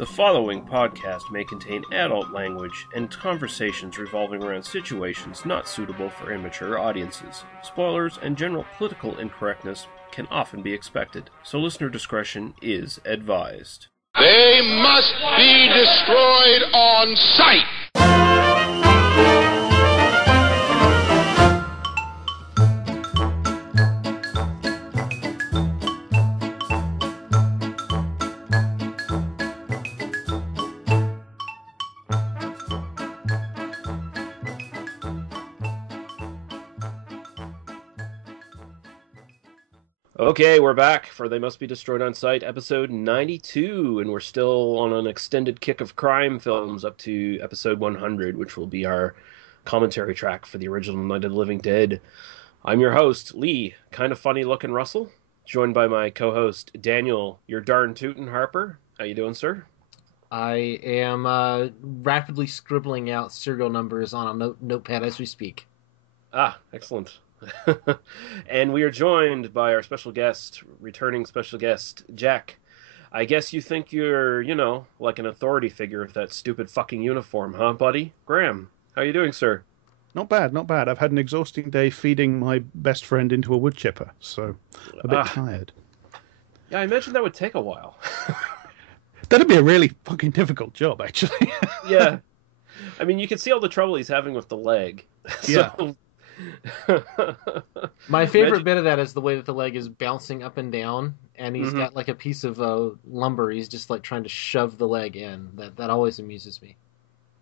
The following podcast may contain adult language and conversations revolving around situations not suitable for immature audiences. Spoilers and general political incorrectness can often be expected, so listener discretion is advised. They must be destroyed on sight! Okay, we're back for They Must Be Destroyed on Sight, episode 92, and we're still on an extended kick of crime films up to episode 100, which will be our commentary track for the original Night of the Living Dead. I'm your host, Lee, kind of funny-looking Russell, joined by my co-host, Daniel, your darn tootin' Harper. How you doing, sir? I am rapidly scribbling out serial numbers on a notepad as we speak. Ah, excellent. And we are joined by our special guest, returning special guest, Jack. I guess you think you're, like an authority figure with that stupid fucking uniform, huh, buddy? Graham, how you doing, sir? Not bad, not bad. I've had an exhausting day feeding my best friend into a wood chipper, so a bit tired. Yeah, I imagine that would take a while. That'd be a really fucking difficult job, actually. Yeah. I mean, you can see all the trouble he's having with the leg. Yeah. My favorite bit of that is the way that the leg is bouncing up and down, and he's got like a piece of lumber. He's just like trying to shove the leg in. That always amuses me.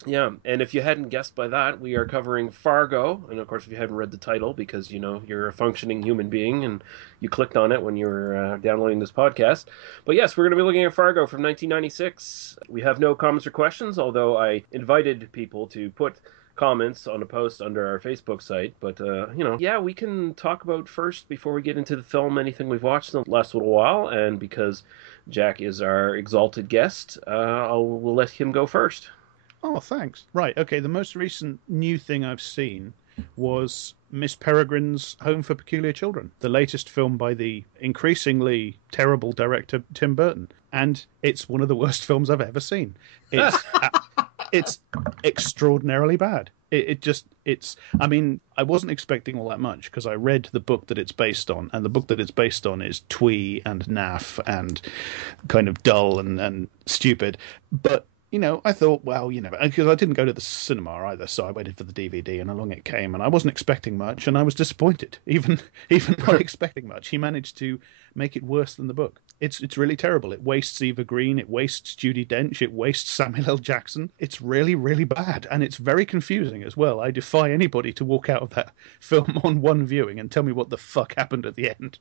Yeah, and if you hadn't guessed by that, we are covering Fargo, and of course if you haven't read the title, because, you're a functioning human being, and you clicked on it when you were downloading this podcast. But yes, we're going to be looking at Fargo from 1996. We have no comments or questions, although I invited people to put comments on a post under our Facebook site, but we can talk about first, before we get into the film, anything we've watched in the last little while, and because Jack is our exalted guest, we'll let him go first. Oh, thanks. Right, okay, the most recent new thing I've seen was Miss Peregrine's Home for Peculiar Children, the latest film by the increasingly terrible director Tim Burton, and it's one of the worst films I've ever seen. It's extraordinarily bad. I mean, I wasn't expecting all that much because I read the book that it's based on, and the book that it's based on is twee and naff and kind of dull and stupid. But, I thought, well, because I didn't go to the cinema either, so I waited for the DVD, and along it came, and I wasn't expecting much, and I was disappointed. Even not expecting much, he managed to make it worse than the book. It's really terrible. It wastes Eva Green, it wastes Judi Dench, it wastes Samuel L. Jackson. It's really, really bad, and it's very confusing as well. I defy anybody to walk out of that film on one viewing and tell me what the fuck happened at the end.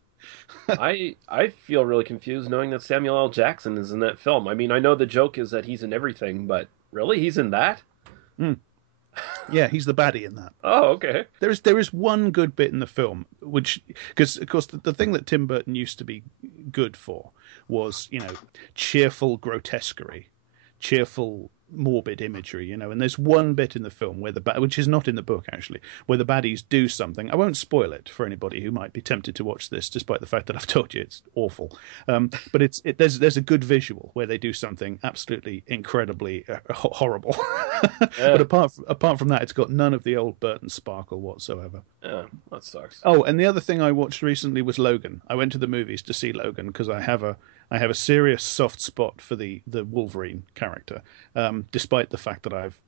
I feel really confused knowing that Samuel L. Jackson is in that film. I mean, I know the joke is that he's in everything, but really, he's in that? Yeah, he's the baddie in that. Oh, okay. There is one good bit in the film, which, because of course the thing that Tim Burton used to be good for was, cheerful grotesquerie, cheerful morbid imagery, and there's one bit in the film where which is not in the book actually, where the baddies do something. I won't spoil it for anybody who might be tempted to watch this, despite the fact that I've told you it's awful. But there's a good visual where they do something absolutely incredibly horrible. Yeah. But apart from that, it's got none of the old Burton sparkle whatsoever. Yeah, that sucks. Oh, and the other thing I watched recently was Logan. I went to the movies to see Logan because I have a serious soft spot for the Wolverine character, despite the fact that I've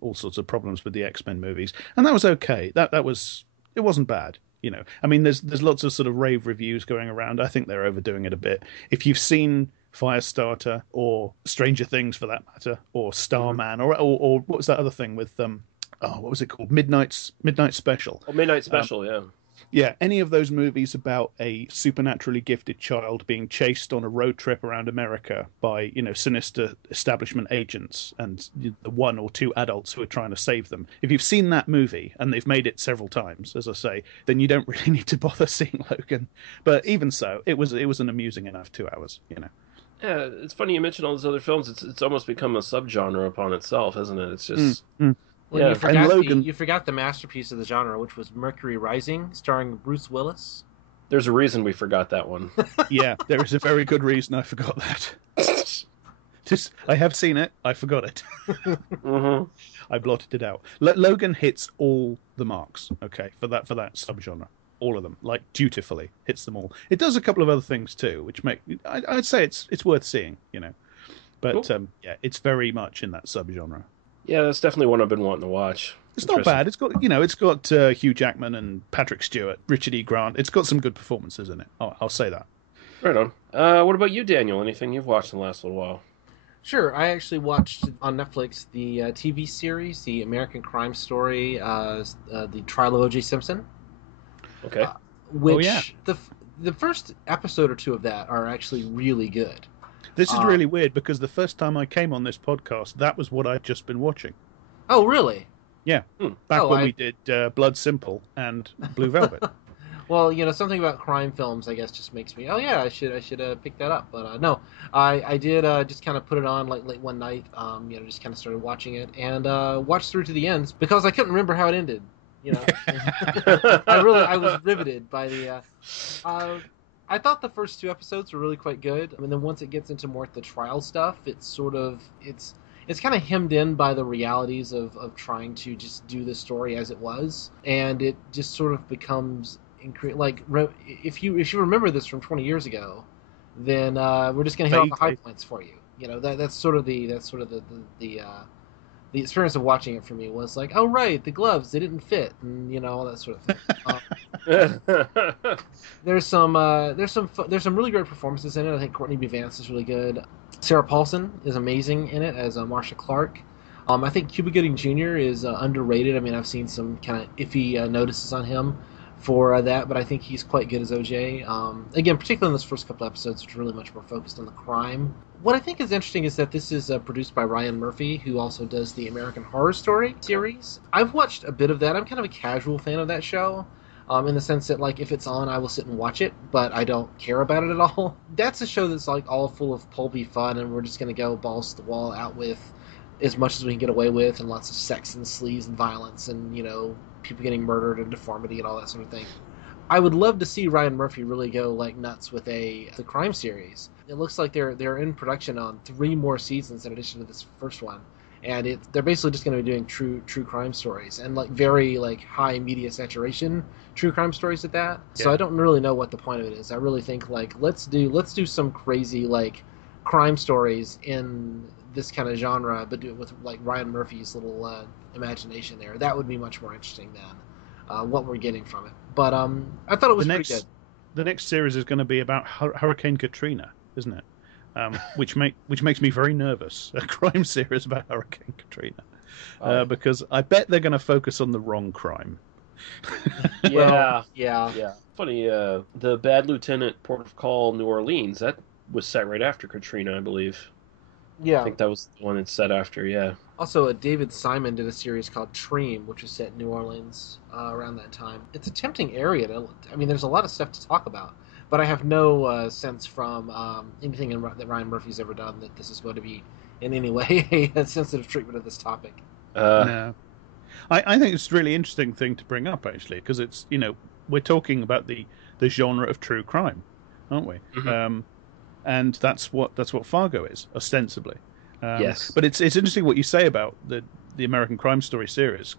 all sorts of problems with the X-Men movies, and that was okay. It wasn't bad. I mean, there's lots of sort of rave reviews going around. I think they're overdoing it a bit. If you've seen Firestarter or Stranger Things for that matter, or Starman, or what was that other thing with what was it called? Midnight Special. Oh, Midnight Special, yeah. Yeah, any of those movies about a supernaturally gifted child being chased on a road trip around America by, sinister establishment agents and the one or two adults who are trying to save them. If you've seen that movie, and they've made it several times, as I say, then you don't really need to bother seeing Logan. But even so, it was an amusing enough 2 hours, Yeah, it's funny you mention all those other films. It's almost become a subgenre upon itself, hasn't it? It's just... Well, yeah. you forgot the masterpiece of the genre, which was Mercury Rising, starring Bruce Willis. There's a reason we forgot that one. Yeah, there is a very good reason I forgot that. Just, I have seen it. I forgot it. Mm-hmm. I blotted it out. Logan hits all the marks. Okay, for that subgenre, all of them, like dutifully hits them all. It does a couple of other things too, which make I'd say it's worth seeing. But Cool. yeah, it's very much in that subgenre. Yeah, that's definitely one I've been wanting to watch. It's not Interesting. bad. It's got Hugh Jackman and Patrick Stewart, Richard E. Grant. It's got some good performances in it. I'll say that. Right on. What about you, Daniel? Anything you've watched in the last little while? Sure, I actually watched on Netflix the TV series, the American Crime Story, the Trial of O.J. Simpson. Okay. Which yeah. the first episode or two of that are actually really good. This is really weird because the first time I came on this podcast, that was what I'd just been watching. Oh, really? Yeah, back Oh, when we did Blood Simple and Blue Velvet. Well, something about crime films, I guess, just makes me, oh yeah, I should pick that up. But no, I did just kind of put it on like late one night. Just kind of started watching it and watched through to the end because I couldn't remember how it ended. I was riveted by the. I thought the first two episodes were really quite good. I mean, then once it gets into more the trial stuff, it's kind of hemmed in by the realities of trying to just do the story as it was, and it just sort of becomes if you remember this from 20 years ago, then we're just going to hit all the high points for you. That's sort of the experience of watching it for me was like, oh right, the gloves, they didn't fit, and all that sort of thing. There's some really great performances in it. I think Courtney B. Vance is really good. Sarah Paulson is amazing in it as Marcia Clark. I think Cuba Gooding Jr. is underrated. I mean, I've seen some kind of iffy notices on him for that, but I think he's quite good as OJ. Again, particularly in those first couple episodes, which are really much more focused on the crime. What I think is interesting is that this is produced by Ryan Murphy, who also does the American Horror Story series. I've watched a bit of that. I'm kind of a casual fan of that show. In the sense that, like, if it's on, I will sit and watch it, but I don't care about it at all. That's a show that's, like, all full of pulpy fun, and we're just going to go balls to the wall out with as much as we can get away with, and lots of sex and sleaze and violence and, people getting murdered and deformity and all that sort of thing. I would love to see Ryan Murphy really go, like, nuts with the crime series. It looks like they're in production on 3 more seasons in addition to this first one. And they're basically just going to be doing true crime stories and like very like high media saturation true crime stories at that. Yeah. So I don't really know what the point of it is. I really think like let's do some crazy like crime stories in this kind of genre, but do it with like Ryan Murphy's little imagination there. That would be much more interesting than what we're getting from it. But I thought it was pretty good. The next series is going to be about Hurricane Katrina, isn't it? Which makes me very nervous. A crime series about Hurricane Katrina, because I bet they're going to focus on the wrong crime. Yeah. Funny, the Bad Lieutenant Port of Call, New Orleans, that was set right after Katrina, I believe. Yeah, I think that was the one it's set after. Yeah. Also, David Simon did a series called Treem, which was set in New Orleans around that time. It's a tempting area. There's a lot of stuff to talk about. But I have no sense from anything that Ryan Murphy's ever done that this is going to be in any way a sensitive treatment of this topic. No. I think it's a really interesting thing to bring up, actually, because it's, we're talking about the genre of true crime, aren't we? Mm-hmm. And that's what Fargo is, ostensibly. Yes. But it's interesting what you say about the American Crime Story series.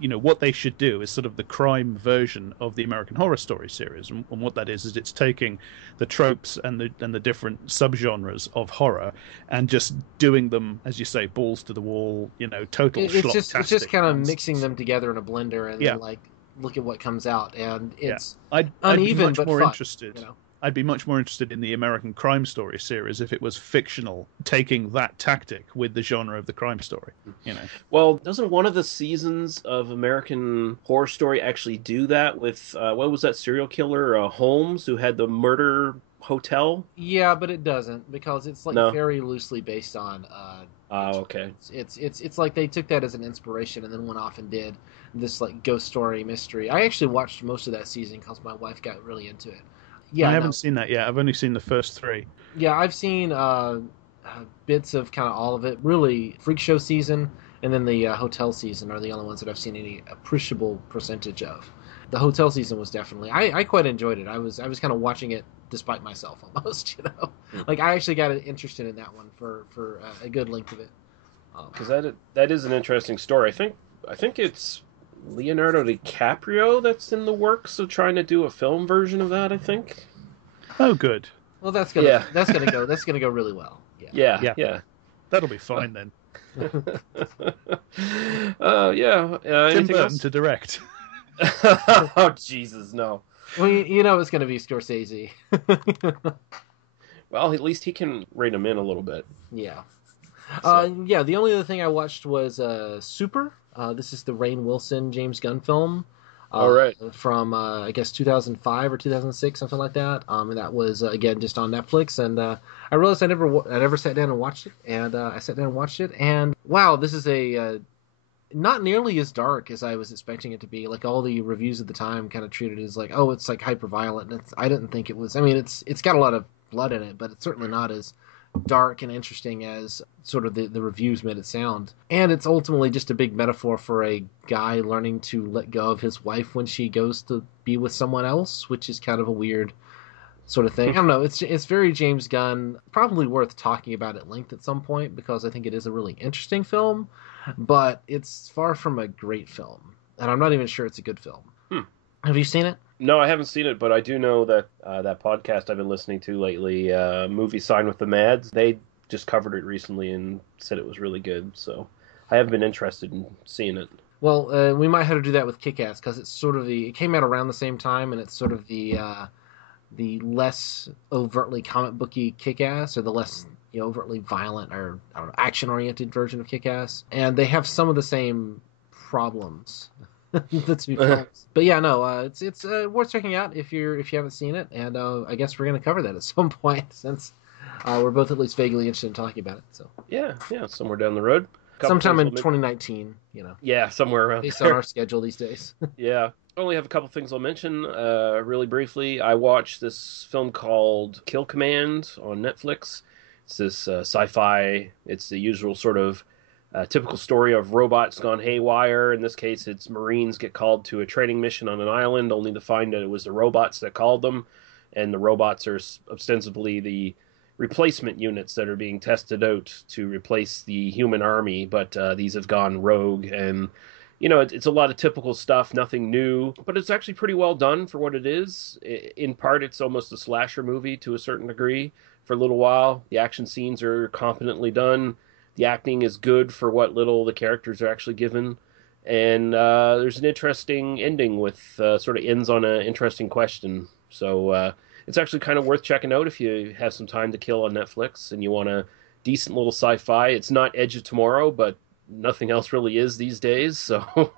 What they should do is sort of the crime version of the American Horror Story series, and what that is it's taking the tropes and the different subgenres of horror and just doing them, as you say, balls to the wall, total. It's just kind of mixing them together in a blender and then like look at what comes out, and it's uneven I'd be much but more fun, interested. I'd be much more interested in the American Crime Story series if it was fictional, taking that tactic with the genre of the crime story. Well, doesn't one of the seasons of American Horror Story actually do that with what was that serial killer Holmes, who had the murder hotel? Yeah, but it doesn't, because it's like very loosely based on. Okay. It's like they took that as an inspiration and then went off and did this like ghost story mystery. I actually watched most of that season because my wife got really into it. Yeah, I haven't seen that yet. I've only seen the first 3. Yeah, I've seen bits of kind of all of it. Really, Freak Show season and then the hotel season are the only ones that I've seen any appreciable percentage of. The hotel season was definitely I quite enjoyed it. I was kind of watching it despite myself almost. Like I actually got interested in that one for a good length of it. Because that is an interesting story. I think it's Leonardo DiCaprio that's in the works of trying to do a film version of that. I think. Oh, good. Well, that's gonna go really well. Yeah. That'll be fine then. Yeah. Tim Anything Burton else? to direct. Oh Jesus, no. Well, it's gonna be Scorsese. Well, at least he can rein him in a little bit. Yeah. So. Yeah. The only other thing I watched was Super. This is the Rainn Wilson James Gunn film. All right. From I guess 2005 or 2006, something like that. And that was again just on Netflix. And I realized I never sat down and watched it. And I sat down and watched it. And wow, this is a not nearly as dark as I was expecting it to be. Like all the reviews at the time kind of treated it as like, oh, it's like hyper violent. And I didn't think it was. I mean, it's got a lot of blood in it, but it's certainly not as dark and interesting as sort of the reviews made it sound. And it's ultimately just a big metaphor for a guy learning to let go of his wife when she goes to be with someone else, which is kind of a weird sort of thing. I don't know. It's very James Gunn. Probably worth talking about at length at some point because I think it is a really interesting film, but it's far from a great film. And I'm not even sure it's a good film. Have you seen it? No, I haven't seen it, but I do know that that podcast I've been listening to lately, Movie Sign with the Mads, they just covered it recently and said it was really good. So I have been interested in seeing it. Well, we might have to do that with Kick-Ass because it's sort of it came out around the same time, and it's sort of the less overtly comic booky Kick-Ass, or the less overtly violent or I don't know, action-oriented version of Kick-Ass, and they have some of the same problems. The two films. But yeah, no, it's worth checking out if you haven't seen it, and I guess we're gonna cover that at some point since we're both at least vaguely interested in talking about it. So yeah, somewhere down the road. Sometime in 2019, Yeah, somewhere around based there. on our schedule these days. Yeah. I only have a couple things I'll mention really briefly. I watched this film called Kill Command on Netflix. It's this sci-fi. It's the usual sort of typical story of robots gone haywire. In this case, it's Marines get called to a training mission on an island, only to find that it was the robots that called them, and the robots are ostensibly the replacement units that are being tested out to replace the human army, but these have gone rogue, and it's a lot of typical stuff, nothing new, but it's actually pretty well done for what it is. In part, it's almost a slasher movie to a certain degree for a little while. The action scenes are competently done. The acting is good for what little the characters are actually given. And there's an interesting ending with sort of ends on an interesting question. So it's actually kind of worth checking out if you have some time to kill on Netflix and you want a decent little sci-fi. It's not Edge of Tomorrow, but nothing else really is these days. So,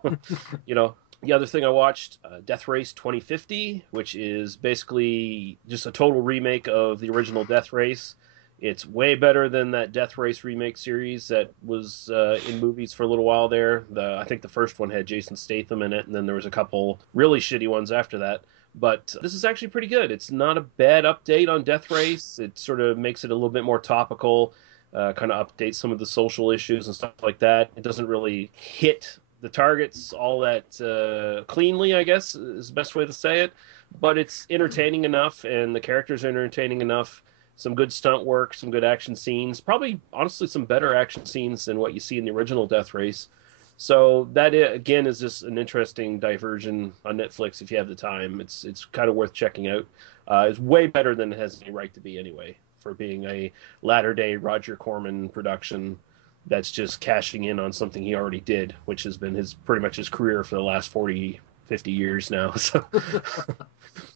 The other thing I watched, Death Race 2050, which is basically just a total remake of the original Death Race. It's way better than that Death Race remake series that was in movies for a little while there. I think the first one had Jason Statham in it, and then there was a couple really shitty ones after that. But this is actually pretty good. It's not a bad update on Death Race. It sort of makes it a little bit more topical, kind of updates some of the social issues and stuff like that. It doesn't really hit the targets all that cleanly, I guess, is the best way to say it. But it's entertaining enough, and the characters are entertaining enough. Some good stunt work, some good action scenes. Probably, honestly, some better action scenes than what you see in the original Death Race. So that, again, is just an interesting diversion on Netflix if you have the time. It's kind of worth checking out. It's way better than it has any right to be anyway, for being a latter-day Roger Corman production that's just cashing in on something he already did, which has been pretty much his career for the last 40, 50 years now. So.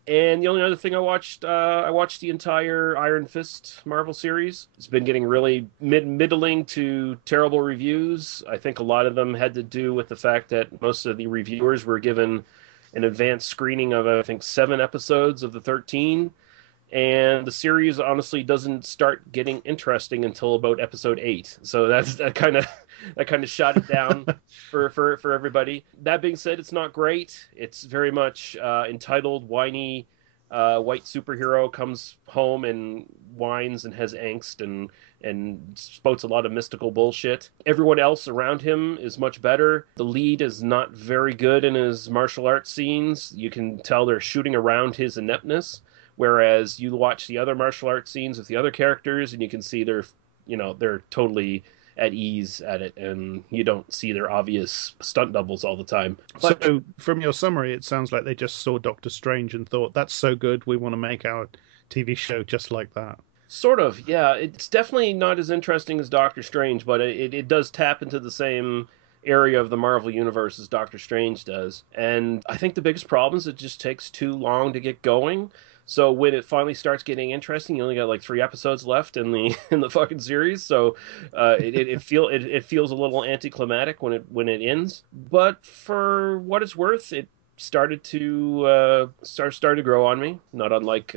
And the only other thing I watched the entire Iron Fist Marvel series. It's been getting really middling to terrible reviews. I think a lot of them had to do with the fact that most of the reviewers were given an advanced screening of, I think, 7 episodes of the 13. And the series honestly doesn't start getting interesting until about episode 8. So that kind of shot it down for everybody. That being said, it's not great. It's very much entitled, whiny white superhero comes home and whines and has angst and spouts a lot of mystical bullshit. Everyone else around him is much better. The lead is not very good in his martial arts scenes. You can tell they're shooting around his ineptness, Whereas you watch the other martial arts scenes with the other characters, and you can see they're totally at ease at it, and you don't see their obvious stunt doubles all the time. But So, from your summary, it sounds like they just saw Doctor Strange and thought, that's so good, we want to make our TV show just like that. sort of, yeah. It's definitely not as interesting as Doctor Strange, but it does tap into the same area of the Marvel Universe as Doctor Strange does. And I think the biggest problem is it just takes too long to get going. So when it finally starts getting interesting, you only got like 3 episodes left in the in the fucking series. So it feels a little anticlimactic when it ends. But for what it's worth, it started to started to grow on me. Not unlike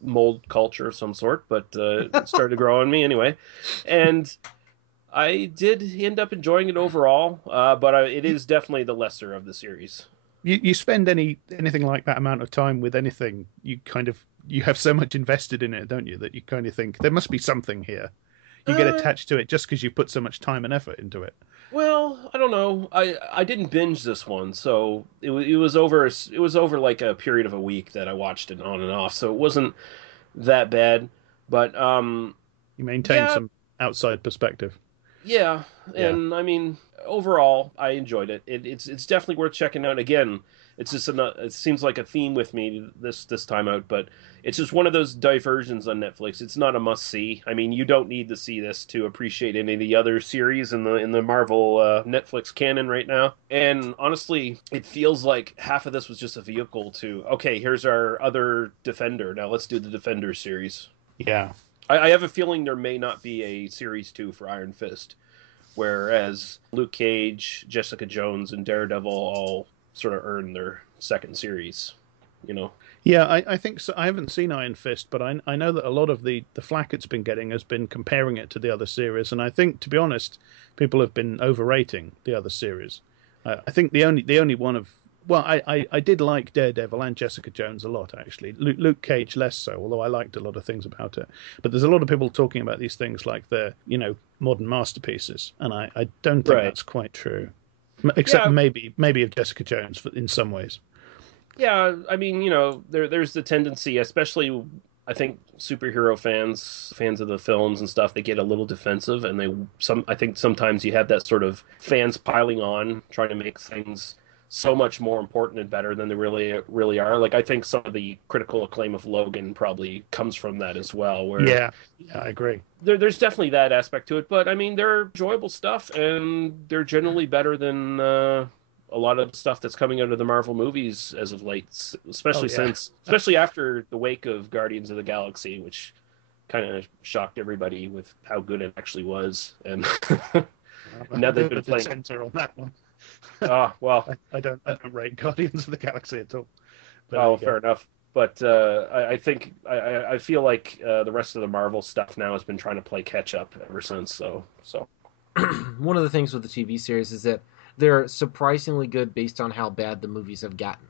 mold culture of some sort, but it started to grow on me anyway. And I did end up enjoying it overall, but it is definitely the lesser of the series. You spend anything like that amount of time with anything, you have so much invested in it, don't you, that you kind of think there must be something here. You get attached to it just because you put so much time and effort into it. Well, I don't know. I didn't binge this one, so it was over. It was over like a period of a week that I watched it on and off, so it wasn't that bad. But You maintain yeah, some outside perspective. yeah, and I mean, overall, I enjoyed it. It's definitely worth checking out. Again, it's just it seems like a theme with me this time out, but it's just one of those diversions on Netflix. It's not a must see. I mean, you don't need to see this to appreciate any of the other series in the Marvel Netflix canon right now. And honestly, it feels like half of this was just a vehicle to, okay, here's our other Defender. Now let's do the Defender series. Yeah. I have a feeling there may not be a series 2 for Iron Fist, whereas Luke Cage, Jessica Jones, and Daredevil all sort of earn their second series, you know? Yeah, I think so. I haven't seen Iron Fist, but I know that a lot of the flack it's been getting has been comparing it to the other series, and I think, to be honest, people have been overrating the other series. I think the only one of... Well, I did like Daredevil and Jessica Jones a lot, actually. Luke Cage less so, although I liked a lot of things about it. But there's a lot of people talking about these things like they're, modern masterpieces, and I don't think that's quite true. Except maybe of Jessica Jones in some ways. Yeah, I mean, there's the tendency, especially I think superhero fans of the films and stuff, they get a little defensive, and I think sometimes you have that sort of fans piling on, trying to make things so much more important and better than they really are. Like, I think some of the critical acclaim of Logan probably comes from that as well. Where yeah, I agree. There's definitely that aspect to it, but I mean, they're enjoyable stuff, and they're generally better than a lot of stuff that's coming out of the Marvel movies as of late, especially after the wake of Guardians of the Galaxy, which kind of shocked everybody with how good it actually was. And now they've been playing center on that one. Well, I don't rate Guardians of the Galaxy at all. But fair enough. But I think I feel like the rest of the Marvel stuff now has been trying to play catch up ever since. So one of the things with the TV series is that they're surprisingly good based on how bad the movies have gotten.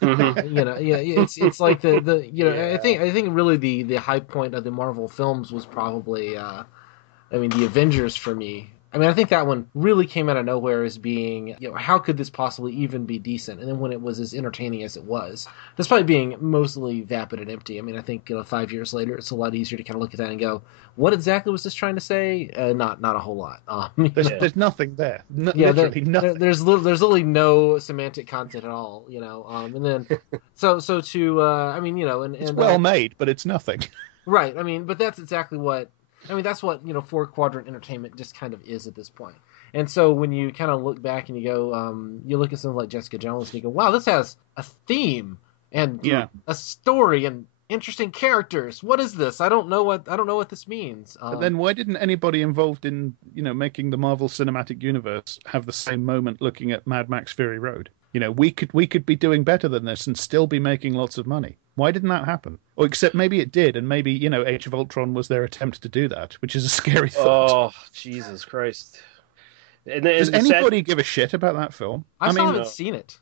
Mm-hmm. It's like I think really the high point of the Marvel films was probably the Avengers for me. I mean, I think that one really came out of nowhere as being, how could this possibly even be decent? And then when it was as entertaining as it was, despite being mostly vapid and empty, I mean, I think 5 years later, it's a lot easier to kind of look at that and go, what exactly was this trying to say? Not a whole lot. There's nothing there. Literally nothing. There's literally no semantic content at all, and then so to and it's well made, but it's nothing. Right. I mean, but that's exactly what. I mean, that's what, 4-quadrant entertainment just kind of is at this point. And so when you kind of look back and you go, you look at something like Jessica Jones and you go, wow, this has a theme and a story and interesting characters. What is this? I don't know what this means. But then why didn't anybody involved in, making the Marvel Cinematic Universe have the same moment looking at Mad Max Fury Road? We could be doing better than this and still be making lots of money. Why didn't that happen? Or except maybe it did, and maybe, Age of Ultron was their attempt to do that, which is a scary thought. Oh, Jesus Christ. Does anybody give a shit about that film? I still haven't seen it.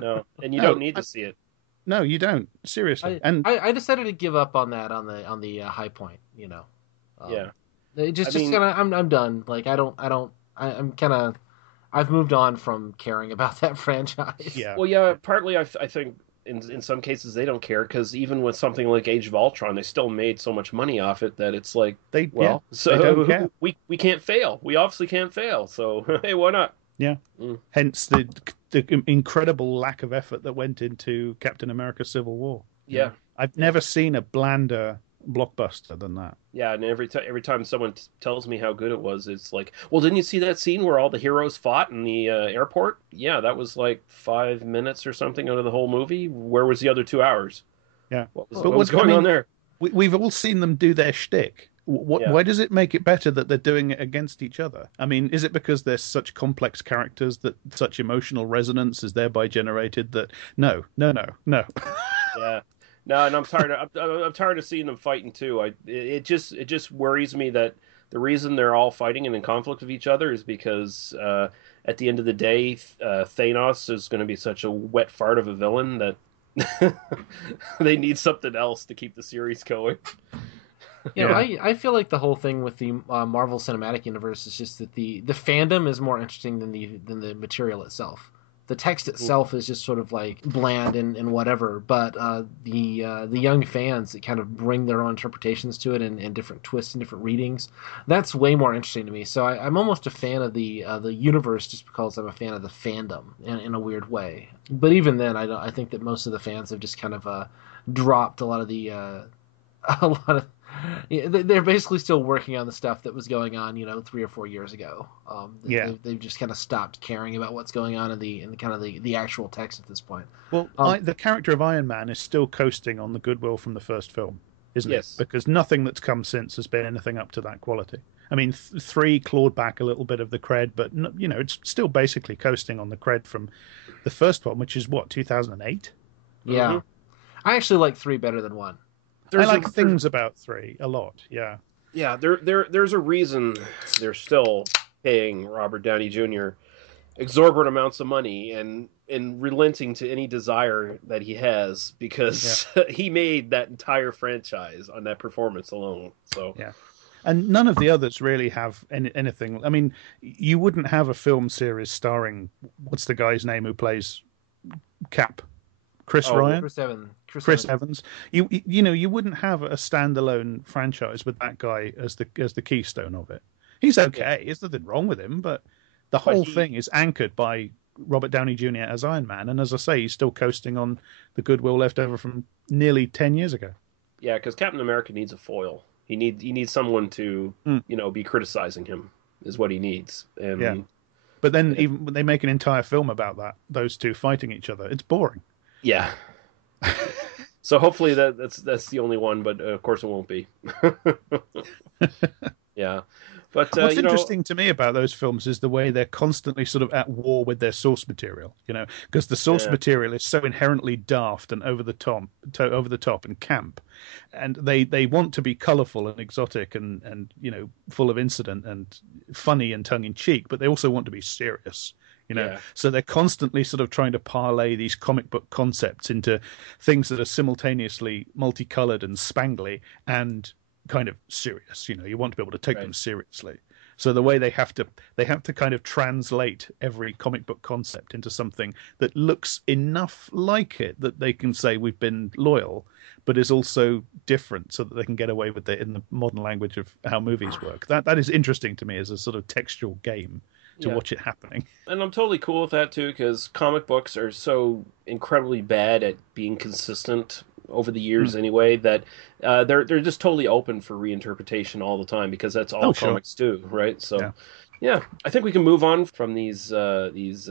No, and you don't need to see it. No, you don't. Seriously. I decided to give up on that on the high point, Yeah. I'm done. Like, I'm kind of... I've moved on from caring about that franchise. Yeah. Well, yeah, partly I think in some cases they don't care, because even with something like Age of Ultron, they still made so much money off it that it's like, They so don't care. we can't fail. We obviously can't fail. So hey, why not? Yeah. Hence the incredible lack of effort that went into Captain America: Civil War. Yeah. I've never seen a blander blockbuster than that. Yeah, and every time someone tells me how good it was, it's like, well, didn't you see that scene where all the heroes fought in the airport? Yeah, that was like 5 minutes or something out of the whole movie. Where was the other 2 hours? Yeah. What was going on there? We've all seen them do their shtick. Yeah. Why does it make it better that they're doing it against each other? I mean, is it because they're such complex characters that such emotional resonance is thereby generated that no. Yeah. No, and I'm tired of seeing them fighting too. It just worries me that the reason they're all fighting and in conflict with each other is because at the end of the day, Thanos is going to be such a wet fart of a villain that they need something else to keep the series going. You know, I feel like the whole thing with the Marvel Cinematic Universe is just that the fandom is more interesting than the material itself. The text itself is just sort of like bland and whatever, but the young fans that kind of bring their own interpretations to it and different twists and different readings, that's way more interesting to me. So I'm almost a fan of the universe just because I'm a fan of the fandom in a weird way. But even then, I think that most of the fans have just kind of dropped a lot of the they're basically still working on the stuff that was going on, 3 or 4 years ago. They've just kind of stopped caring about what's going on in the actual text at this point. Well, the character of Iron Man is still coasting on the goodwill from the first film, isn't it? Because nothing that's come since has been anything up to that quality. I mean, 3 clawed back a little bit of the cred, but it's still basically coasting on the cred from the first one, which is 2008. Yeah, mm-hmm. I actually like 3 better than 1. I like things about 3 a lot. Yeah. Yeah, there's a reason they're still paying Robert Downey Jr. exorbitant amounts of money and relenting to any desire that he has, because he made that entire franchise on that performance alone. So yeah. And none of the others really have anything. I mean, you wouldn't have a film series starring, what's the guy's name who plays Cap? Chris Ryan? Chris Evans. You wouldn't have a standalone franchise with that guy as the keystone of it. He's okay. There's nothing wrong with him, but the whole thing is anchored by Robert Downey Jr. as Iron Man, and as I say, he's still coasting on the goodwill left over from nearly 10 years ago. Yeah, because Captain America needs a foil. He needs someone to be criticizing him is what he needs. And but then even when they make an entire film about those two fighting each other, it's boring. Yeah. So hopefully that's the only one, but of course it won't be. Yeah. But what's interesting to me about those films is the way they're constantly sort of at war with their source material, because the source material is so inherently daft and over the top and camp, and they want to be colourful and exotic and full of incident and funny and tongue in cheek, but they also want to be serious. So they're constantly sort of trying to parlay these comic book concepts into things that are simultaneously multicolored and spangly and kind of serious. You want to be able to take them seriously. So the way they have to kind of translate every comic book concept into something that looks enough like it that they can say we've been loyal, but is also different, so that they can get away with it in the modern language of how movies work. That is interesting to me as a sort of textual game to watch it happening. And I'm totally cool with that too, because comic books are so incredibly bad at being consistent over the years anyway, that they're just totally open for reinterpretation all the time, because that's all comics do, right? So yeah, I think we can move on from these fripperies,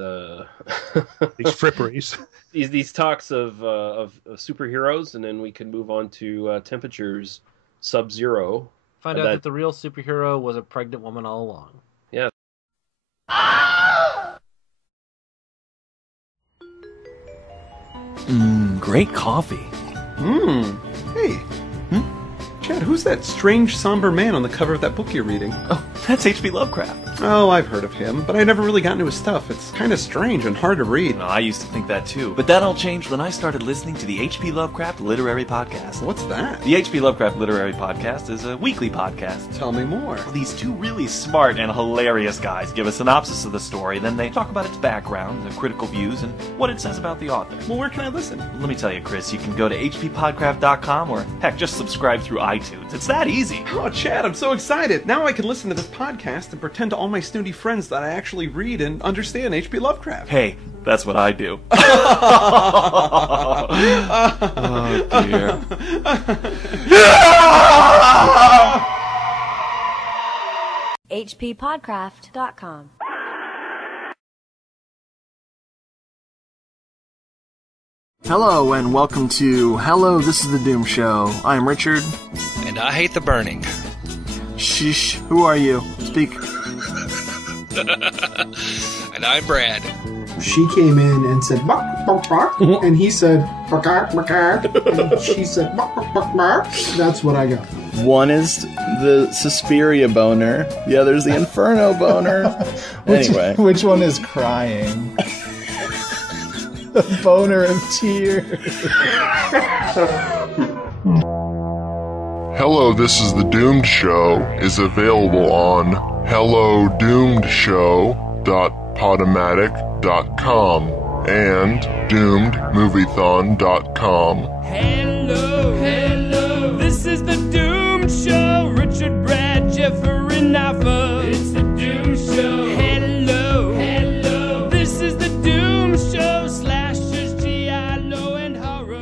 these talks of superheroes, and then we can move on to Temperatures Sub-Zero. Find out that the real superhero was a pregnant woman all along. Yeah. Great coffee. Hey. Chad, who's that strange, somber man on the cover of that book you're reading? Oh, that's H.P. Lovecraft. Oh, I've heard of him, but I never really got into his stuff. It's kind of strange and hard to read. I used to think that too. But that all changed when I started listening to the H.P. Lovecraft Literary Podcast. What's that? The H.P. Lovecraft Literary Podcast is a weekly podcast. Tell me more. These two really smart and hilarious guys give a synopsis of the story, then they talk about its background, the critical views, and what it says about the author. Well, where can I listen? Let me tell you, Chris, you can go to hppodcraft.com or, heck, just subscribe through iTunes. It's that easy. Oh, Chad, I'm so excited. Now I can listen to this podcast and pretend to all my snooty friends that I actually read and understand H.P. Lovecraft. Hey, that's what I do. Oh, dear. hppodcraft.com. Hello and welcome to Hello, This is the Doom Show. I'm Richard. And I hate the burning. Shh, who are you? Speak. And I'm Brad. She came in and said, "Buck, buck, buck," and he said, "Buck, buck, buck," and she said, "Buck, buck, buck, buck." That's what I got. One is the Suspiria boner, the other is the Inferno boner. Anyway. Which one is crying? The boner of tears. Hello, This is the Doomed Show is available on hellodoomedshow.podomatic.com and doomedmoviethon.com. Hello, this is the Doom Show. Richard, Brad, Jeffrey, Naffa. It's the Doom Show. Hello, this is the Doom Show. Slashers, giallo, and horror.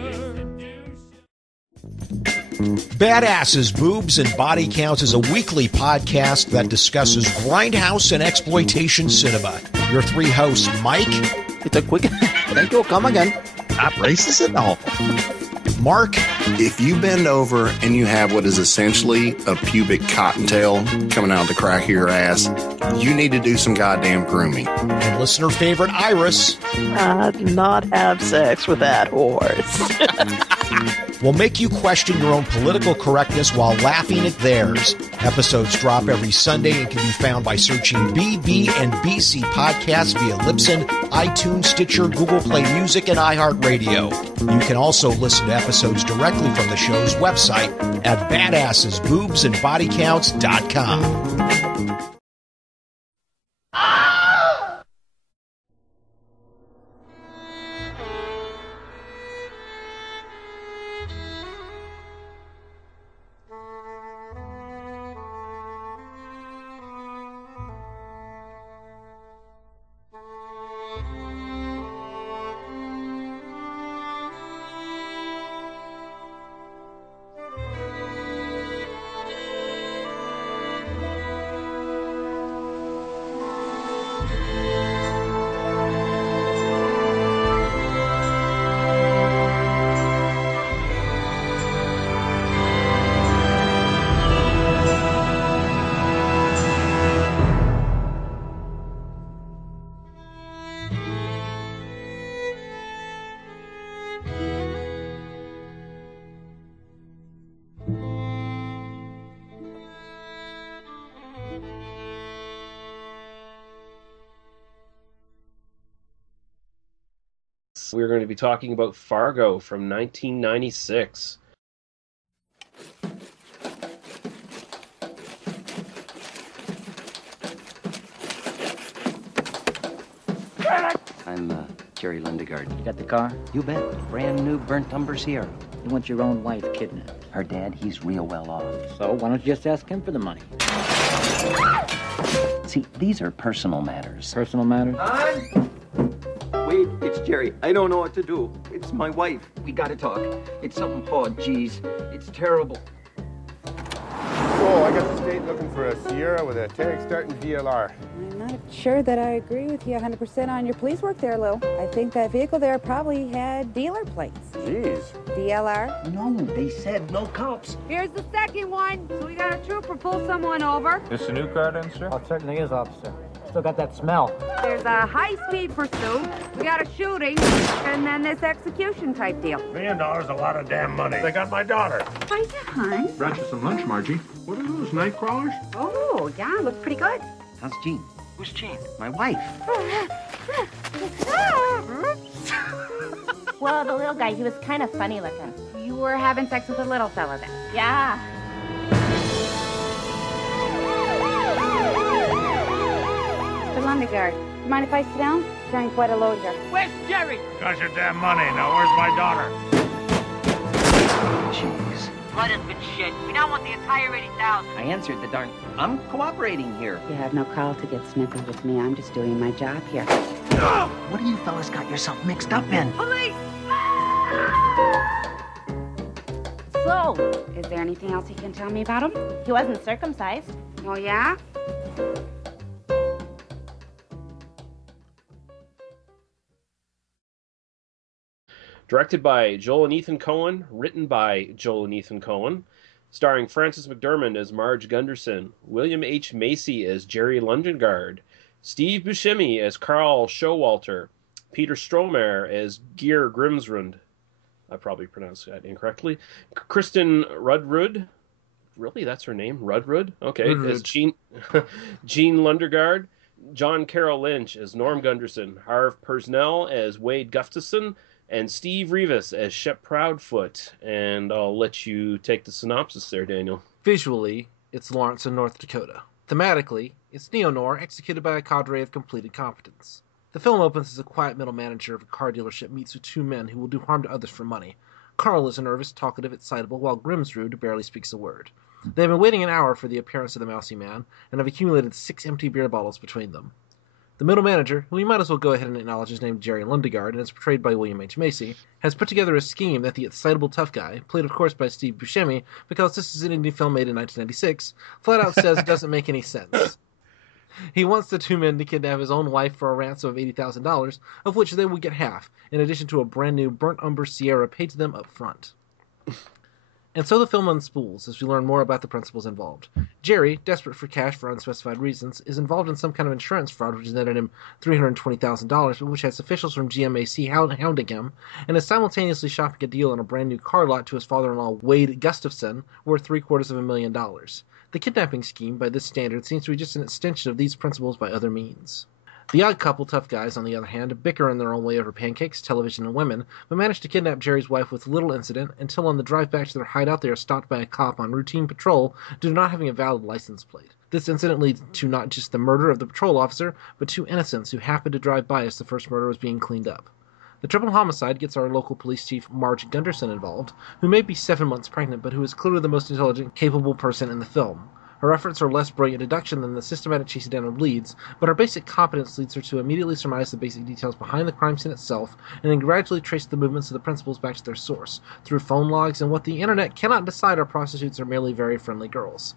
Badasses, Boobs, and Body Counts is a weekly podcast that discusses grindhouse and exploitation cinema. Your three hosts, Mike. It's a quick. Thank you. Come again. Not racist at all. Mark. If you bend over and you have what is essentially a pubic cottontail coming out of the crack of your ass, you need to do some goddamn grooming. And listener favorite, Iris. Not have sex with that horse. Will make you question your own political correctness while laughing at theirs. Episodes drop every Sunday and can be found by searching BB and BC podcasts via Libsyn, iTunes, Stitcher, Google Play Music, and iHeartRadio. You can also listen to episodes directly from the show's website at badassesboobsandbodycounts.com. We're going to be talking about Fargo from 1996. I'm Jerry Lindegaard. You got the car? You bet. Brand new burnt umber Sierra. You want your own wife kidnapped? Her dad, he's real well off. So why don't you just ask him for the money? See, these are personal matters. Personal matters? Wait, it's Jerry. I don't know what to do. It's my wife. We gotta talk. It's something hard, geez. It's terrible. So, I got the state looking for a Sierra with a tank starting VLR. I'm not sure that I agree with you 100% on your police work there, Lou. I think that vehicle there probably had dealer plates. Jeez. DLR? No, they said no cops. Here's the second one. So we got a trooper pull someone over. This a new car then, sir? Oh, it certainly is, officer. Still got that smell. There's a high-speed pursuit. We got a shooting. And then this execution type deal. $1 million is a lot of damn money. They got my daughter. Hiya, hon. Brought you some lunch, Margie. What are those, night crawlers? Oh, yeah, looks pretty good. How's Jean? Who's Jean? My wife. Well, the little guy, he was kind of funny looking. You were having sex with a little fella then? Yeah. Mr. Lundegaard, you mind if I sit down? Carrying quite a load here. Where's Jerry? Got your damn money. Now where's my daughter? Jeez. Blood has been shed. We now want the entire 80,000. I answered the darn... I'm cooperating here. You have no call to get snippy with me. I'm just doing my job here. What do you fellas got yourself mixed up in? Police! So, is there anything else you can tell me about him? He wasn't circumcised. Oh, yeah? Directed by Joel and Ethan Coen, written by Joel and Ethan Coen, starring Frances McDormand as Marge Gunderson, William H. Macy as Jerry Lundegaard, Steve Buscemi as Carl Showalter, Peter Stormare as Geir Grimsrud, I probably pronounced that incorrectly, Kristen Rudrud, really, that's her name, Rudrud? Okay, Rudrud. As Jean Lundegaard, John Carroll Lynch as Norm Gunderson, Harv Persnell as Wade Gustafson, and Steve Rivas as Shep Proudfoot. And I'll let you take the synopsis there, Daniel. Visually, it's Lawrence in North Dakota. Thematically, it's neo-noir executed by a cadre of completed competence. The film opens as a quiet middle manager of a car dealership meets with two men who will do harm to others for money. Carl is nervous, talkative, excitable, while Grimsrud barely speaks a word. They have been waiting an hour for the appearance of the mousy man, and have accumulated 6 empty beer bottles between them. The middle manager, who we might as well go ahead and acknowledge is named Jerry Lundegaard and is portrayed by William H. Macy, has put together a scheme that the excitable tough guy, played of course by Steve Buscemi, because this is an indie film made in 1996, flat out says doesn't make any sense. He wants the two men to kidnap his own wife for a ransom of $80,000, of which they will get half, in addition to a brand new burnt umber Sierra paid to them up front. And so the film unspools as we learn more about the principals involved. Jerry, desperate for cash for unspecified reasons, is involved in some kind of insurance fraud which has netted him $320,000, but which has officials from GMAC hounding him, and is simultaneously shopping a deal on a brand new car lot to his father-in-law Wade Gustafson, worth $750,000. The kidnapping scheme, by this standard, seems to be just an extension of these principles by other means. The odd couple, tough guys, on the other hand, bicker in their own way over pancakes, television, and women, but manage to kidnap Jerry's wife with little incident until on the drive back to their hideout they are stopped by a cop on routine patrol due to not having a valid license plate. This incident leads to not just the murder of the patrol officer, but 2 innocents who happened to drive by as the first murder was being cleaned up. The triple homicide gets our local police chief Marge Gunderson involved, who may be 7 months pregnant, but who is clearly the most intelligent, capable person in the film. Her efforts are less brilliant deduction than the systematic chasing down of leads, but her basic competence leads her to immediately surmise the basic details behind the crime scene itself, and then gradually trace the movements of the principals back to their source, through phone logs and what the internet cannot decide are prostitutes or merely very friendly girls.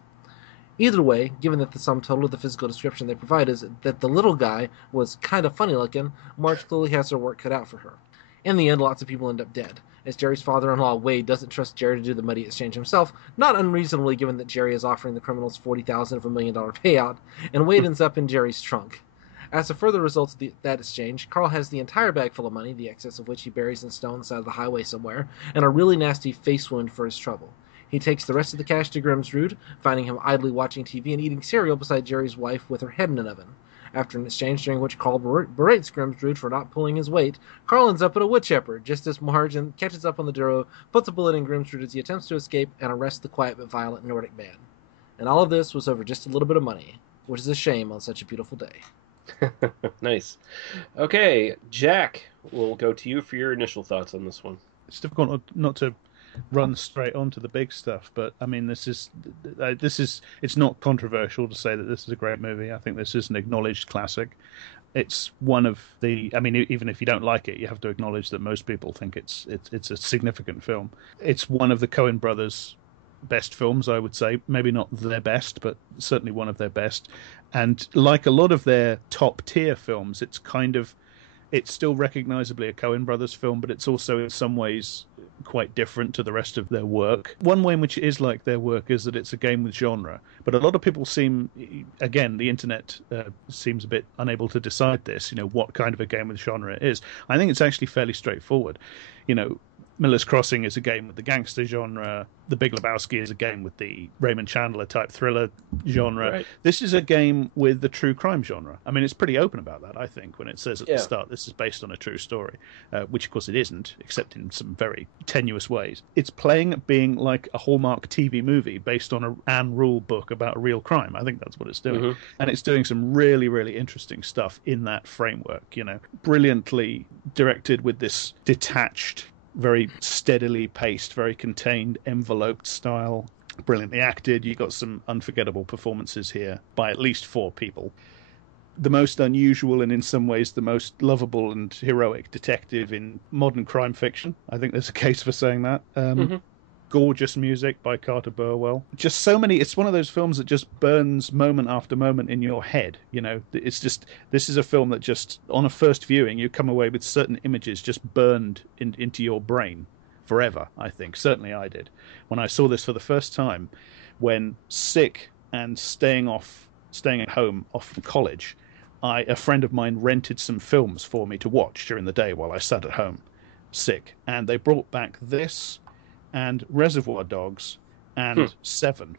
Either way, given that the sum total of the physical description they provide is that the little guy was kind of funny looking, Marge clearly has her work cut out for her. In the end, lots of people end up dead, as Jerry's father-in-law, Wade, doesn't trust Jerry to do the money exchange himself, not unreasonably given that Jerry is offering the criminals $40,000 of $1 million payout, and Wade ends up in Jerry's trunk. As a further result of that exchange, Carl has the entire bag full of money, the excess of which he buries in stone on the side of the highway somewhere, and a really nasty face wound for his trouble. He takes the rest of the cash to Grimsrud, finding him idly watching TV and eating cereal beside Jerry's wife with her head in an oven. After an exchange during which Carl berates Grimsrud for not pulling his weight, Carl ends up at a wood chipper, just as Marge catches up on the duo, puts a bullet in Grimsrud as he attempts to escape, and arrests the quiet but violent Nordic man. And all of this was over just a little bit of money, which is a shame on such a beautiful day. Nice. Okay, Jack, we'll go to you for your initial thoughts on this one. It's difficult not to run straight onto the big stuff, but I mean, this is it's not controversial to say that this is a great movie. I think this is an acknowledged classic. It's one of the, I mean, even if you don't like it, you have to acknowledge that most people think it's a significant film. It's one of the Coen brothers' best films, I would say. Maybe not their best, but certainly one of their best. And like a lot of their top tier films, it's still recognizably a Coen brothers film, but it's also in some ways quite different to the rest of their work. One way in which it is like their work is that it's a game with genre, but a lot of people seem, again, the internet seems a bit unable to decide this, what kind of a game with genre it is. I think it's actually fairly straightforward. Miller's Crossing is a game with the gangster genre. The Big Lebowski is a game with the Raymond Chandler type thriller genre. Right. This is a game with the true crime genre. I mean, it's pretty open about that, I think, when it says at Yeah. the start this is based on a true story, which of course it isn't, except in some very tenuous ways. It's playing at being like a Hallmark TV movie based on an Anne Rule book about a real crime. I think that's what it's doing. Mhm. And it's doing some really, really interesting stuff in that framework, brilliantly directed with this detached, very steadily paced, very contained, enveloped style. Brilliantly acted. You got some unforgettable performances here by at least 4 people. The most unusual and in some ways the most lovable and heroic detective in modern crime fiction. I think there's a case for saying that. Gorgeous music by Carter Burwell. Just so many. It's one of those films that just burns moment after moment in your head. It's just, this is a film that just, on a first viewing, you come away with certain images just burned into your brain forever, I think. Certainly I did. When I saw this for the first time, when sick and staying at home off from college, a friend of mine rented some films for me to watch during the day while I sat at home sick. And they brought back this and Reservoir Dogs and Seven.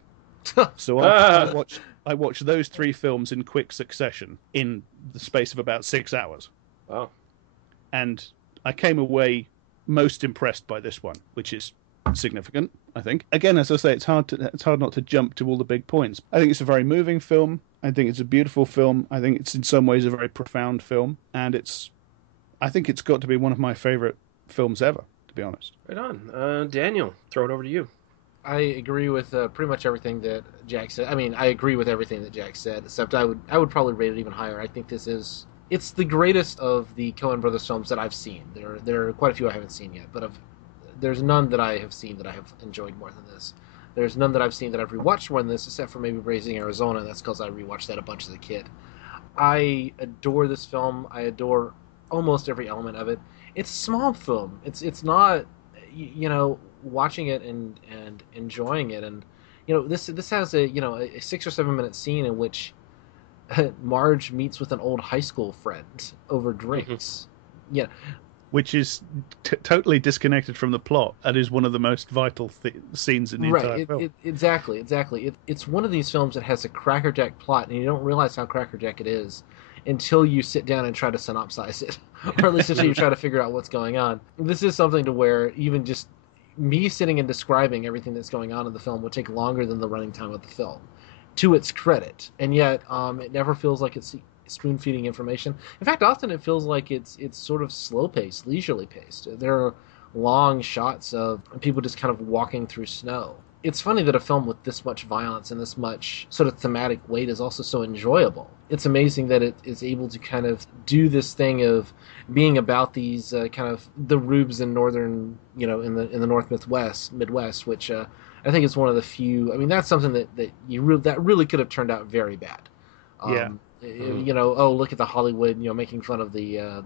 So I watched those 3 films in quick succession in the space of about 6 hours. Wow. And I came away most impressed by this one, which is significant, I think. Again, as I say, it's hard not to jump to all the big points. I think it's a very moving film. I think it's a beautiful film. I think it's in some ways a very profound film, and I think it's got to be one of my favorite films ever, to be honest. Right on. Daniel, throw it over to you. I agree with pretty much everything that Jack said. I mean, I agree with everything that Jack said, except I would probably rate it even higher. I think it's the greatest of the Coen brothers films that I've seen. There are quite a few I haven't seen yet, but there's none that I have seen that I have enjoyed more than this. There's none that I've seen that I've rewatched more than this, except for maybe Raising Arizona, and that's because I rewatched that a bunch as a kid. I adore this film. I adore almost every element of it. It's a small film. It's not, watching it and enjoying it, and this has a 6 or 7 minute scene in which Marge meets with an old high school friend over drinks. Yeah. Which is totally disconnected from the plot and is one of the most vital scenes in the entire film. Exactly. It's one of these films that has a crackerjack plot, and you don't realize how crackerjack it is until you sit down and try to synopsize it, or at least until you try to figure out what's going on. This is something to where even just me sitting and describing everything that's going on in the film would take longer than the running time of the film, to its credit, and yet it never feels like it's spoon-feeding information. In fact, often it feels like it's sort of slow-paced, leisurely paced. There are long shots of people just kind of walking through snow. It's funny that a film with this much violence and this much sort of thematic weight is also so enjoyable. It's amazing that it is able to kind of do this thing of being about these kind of the rubes in northern, in the North Midwest, which I think is one of the few. I mean, that's something that really could have turned out very bad. Yeah. Look at the Hollywood, making fun of the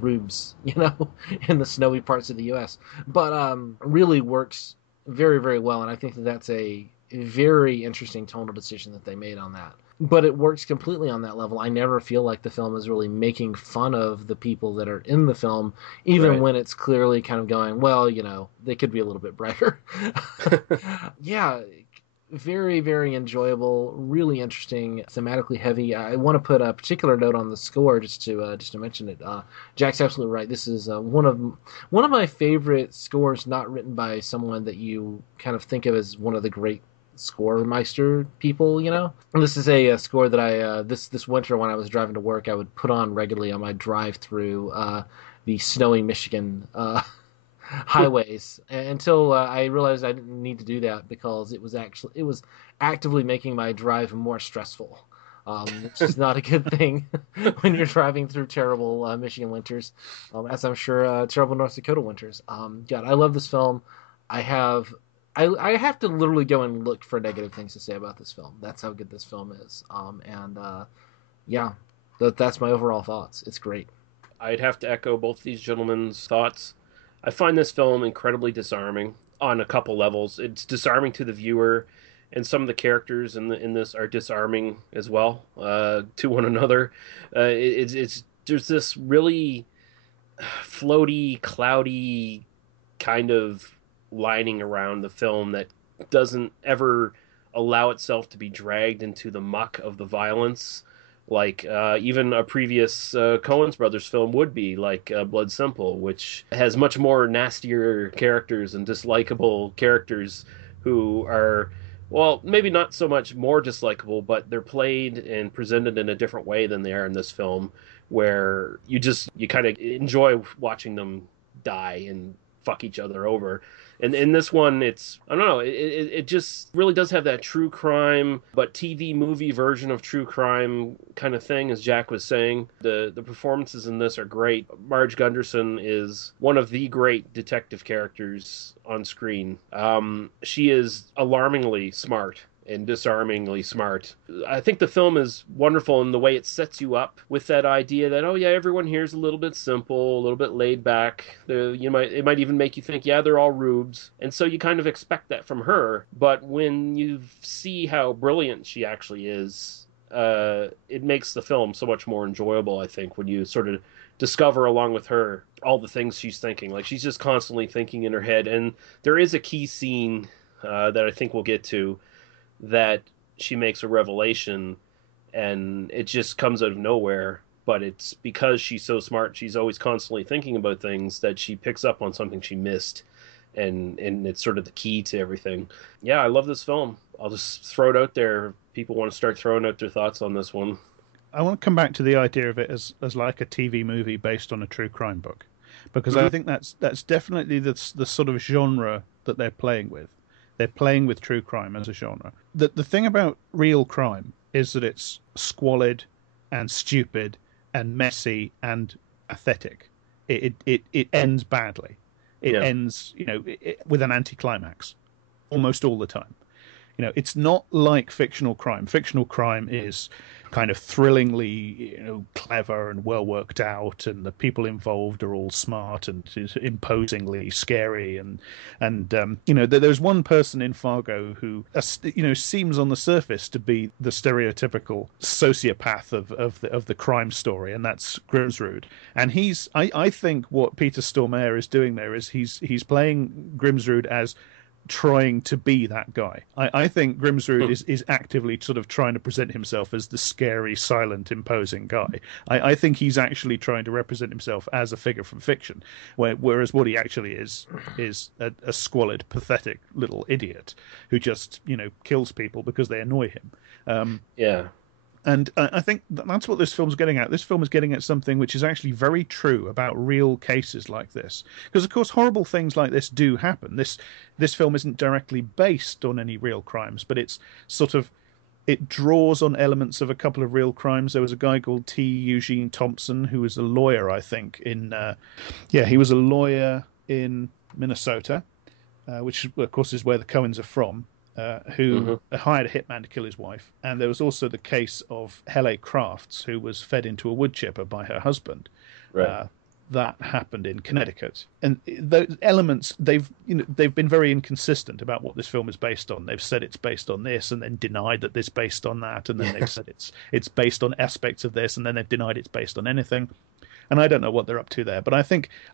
rubes, in the snowy parts of the U.S. But really works very, very well, and I think that's a very interesting tonal decision that they made on that. But it works completely on that level. I never feel like the film is really making fun of the people that are in the film, even when it's clearly kind of going, well, they could be a little bit brighter. Yeah. Very, very enjoyable, really interesting, thematically heavy. I want to put a particular note on the score just to mention it. Jack's absolutely right. This is one of my favorite scores, not written by someone that you kind of think of as one of the great score meister people. And this is a score that I this winter when I was driving to work, I would put on regularly on my drive through the snowy Michigan highways until I realized I didn't need to do that because it was actively making my drive more stressful, which is not a good thing when you're driving through terrible Michigan winters, as I'm sure terrible North Dakota winters. God, I love this film. I have to literally go and look for negative things to say about this film. That's how good this film is. That's my overall thoughts. It's great. I'd have to echo both these gentlemen's thoughts. I find this film incredibly disarming on a couple levels. It's disarming to the viewer, and some of the characters in this are disarming as well to one another. There's this really floaty, cloudy kind of lining around the film that doesn't ever allow itself to be dragged into the muck of the violence, like even a previous Coen's brothers film would be, like Blood Simple, which has much more nastier characters and dislikable characters who are, well, maybe not so much more dislikable, but they're played and presented in a different way than they are in this film, where you kind of enjoy watching them die and fuck each other over. And in this one, it's, I don't know, it just really does have that true crime, but TV movie version of true crime kind of thing, as Jack was saying. The performances in this are great. Marge Gunderson is one of the great detective characters on screen. She is alarmingly smart and disarmingly smart. I think the film is wonderful in the way it sets you up with that idea that, oh yeah, everyone here is a little bit simple, a little bit laid back. It might even make you think, yeah, they're all rubes. And so you kind of expect that from her. But when you see how brilliant she actually is, it makes the film so much more enjoyable, I think, when you sort of discover along with her all the things she's thinking. Like, she's just constantly thinking in her head. And there is a key scene that I think we'll get to, that she makes a revelation, and it just comes out of nowhere, but it's because she's so smart, she's always constantly thinking about things, that she picks up on something she missed, and it's sort of the key to everything. Yeah, I love this film. I'll just throw it out there. People want to start throwing out their thoughts on this one. I want to come back to the idea of it as like a TV movie based on a true crime book, because I think that's definitely the sort of genre that they're playing with. They're playing with true crime as a genre. The thing about real crime is that it's squalid and stupid and messy and pathetic. It ends badly. It ends, with an anticlimax almost all the time. It's not like fictional crime. Fictional crime is kind of thrillingly, clever and well worked out, and the people involved are all smart and imposingly scary. And there's one person in Fargo who, seems on the surface to be the stereotypical sociopath of the crime story, and that's Grimsrud. And I think what Peter Stormare is doing there is he's playing Grimsrud as trying to be that guy. I think Grimsrud is actively sort of trying to present himself as the scary, silent, imposing guy. I think he's actually trying to represent himself as a figure from fiction, whereas what he actually is a squalid, pathetic little idiot who just, kills people because they annoy him. And I think that's what this film's getting at. This film is getting at something which is actually very true about real cases like this. Because, of course, horrible things like this do happen. This film isn't directly based on any real crimes, but it's it draws on elements of a couple of real crimes. There was a guy called T. Eugene Thompson who was a lawyer, I think, he was a lawyer in Minnesota, which, of course, is where the Coens are from. Who hired a hitman to kill his wife. And there was also the case of Hele Crafts, who was fed into a wood chipper by her husband. Right. That happened in Connecticut. And those elements, they've been very inconsistent about what this film is based on. They've said it's based on this, and then denied that it's based on that, and then they've said it's based on aspects of this, and then they've denied it's based on anything. And I don't know what they're up to there, but I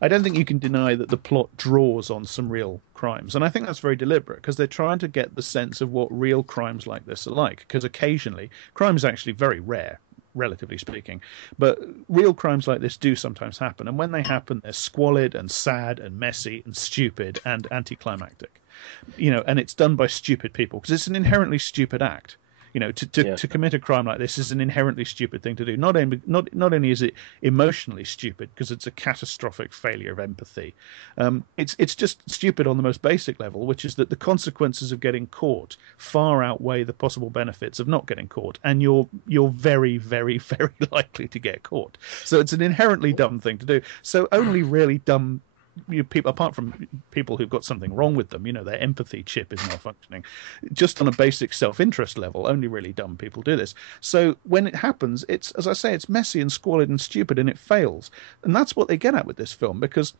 don't think you can deny that the plot draws on some real crimes. And I think that's very deliberate, because they're trying to get the sense of what real crimes like this are like. Because occasionally, crime is actually very rare, relatively speaking. But real crimes like this do sometimes happen. And when they happen, they're squalid and sad and messy and stupid and anticlimactic. And it's done by stupid people, because it's an inherently stupid act. To commit a crime like this is an inherently stupid thing to do. Not only is it emotionally stupid because it's a catastrophic failure of empathy, it's just stupid on the most basic level, which is that the consequences of getting caught far outweigh the possible benefits of not getting caught, and you're very, very, very likely to get caught. So it's an inherently dumb thing to do. So only really dumb people, apart from people who've got something wrong with them, their empathy chip is malfunctioning. Just on a basic self-interest level, only really dumb people do this. So when it happens, it's, as I say, it's messy and squalid and stupid, and it fails. And that's what they get at with this film, because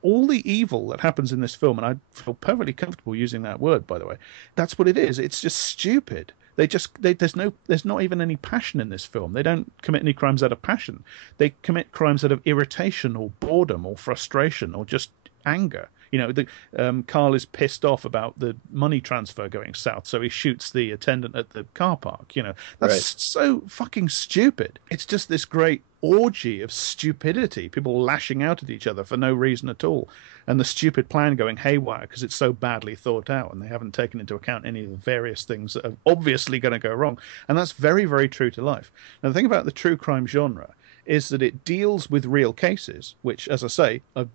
all the evil that happens in this film, and I feel perfectly comfortable using that word, by the way, that's what it is. It's just stupid. There's not even any passion in this film. They don't commit any crimes out of passion. They commit crimes out of irritation or boredom or frustration or just anger. Carl is pissed off about the money transfer going south, so he shoots the attendant at the car park. That's so fucking stupid. It's just this great orgy of stupidity, people lashing out at each other for no reason at all, and the stupid plan going haywire because it's so badly thought out and they haven't taken into account any of the various things that are obviously going to go wrong. And that's very, very true to life. Now, the thing about the true crime genre is that it deals with real cases, which, as I say, are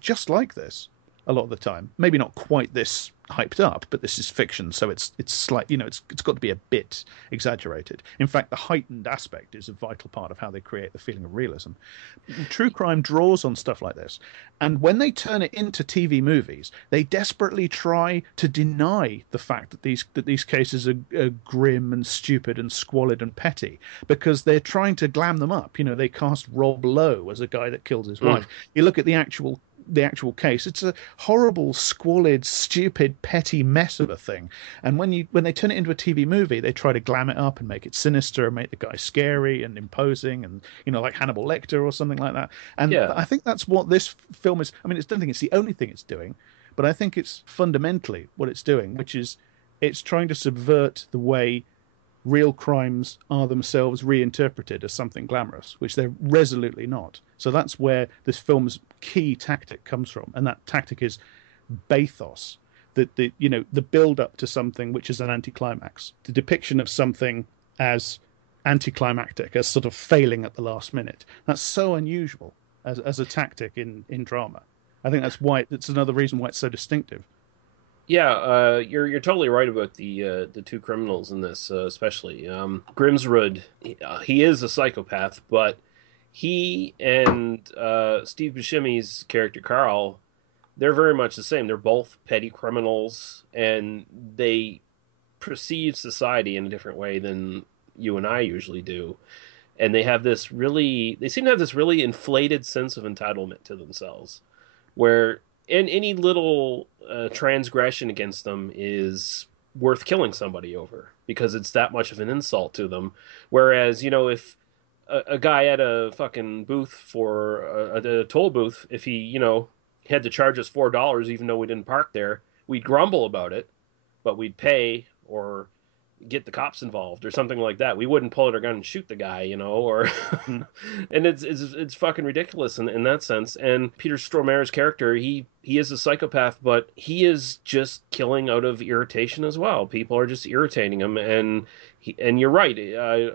just like this a lot of the time. Maybe not quite this hyped up, but this is fiction, so it's slight, it's got to be a bit exaggerated. In fact, the heightened aspect is a vital part of how they create the feeling of realism. True crime draws on stuff like this, and when they turn it into TV movies, they desperately try to deny the fact that these cases are grim and stupid and squalid and petty, because they're trying to glam them up. They cast Rob Lowe as a guy that kills his wife. You look at the actual case, it's a horrible, squalid, stupid, petty mess of a thing. And when they turn it into a TV movie, they try to glam it up and make it sinister and make the guy scary and imposing and, like Hannibal Lecter or something like that. And I think that's what this film is. I mean, I don't think it's the only thing it's doing, but I think it's fundamentally what it's doing, which is it's trying to subvert the way real crimes are themselves reinterpreted as something glamorous, which they're resolutely not. So that's where this film's key tactic comes from, and that tactic is bathos, the build up to something which is an anticlimax, the depiction of something as anticlimactic, as sort of failing at the last minute. That's so unusual as a tactic in drama. I think that's another reason why it's so distinctive. Yeah, you're totally right about the two criminals in this, especially Grimsrud. He is a psychopath, but he and Steve Buscemi's character Carl, they're very much the same. They're both petty criminals, and they perceive society in a different way than you and I usually do. And they seem to have this really inflated sense of entitlement to themselves, where any little transgression against them is worth killing somebody over because it's that much of an insult to them. Whereas, if a guy at a fucking booth for a toll booth, if he, had to charge us $4 even though we didn't park there, we'd grumble about it, but we'd pay or get the cops involved or something like that. We wouldn't pull out our gun and shoot the guy, or and it's fucking ridiculous in that sense. And Peter Stormare's character, he is a psychopath, but he is just killing out of irritation as well. People are just irritating him, and you're right.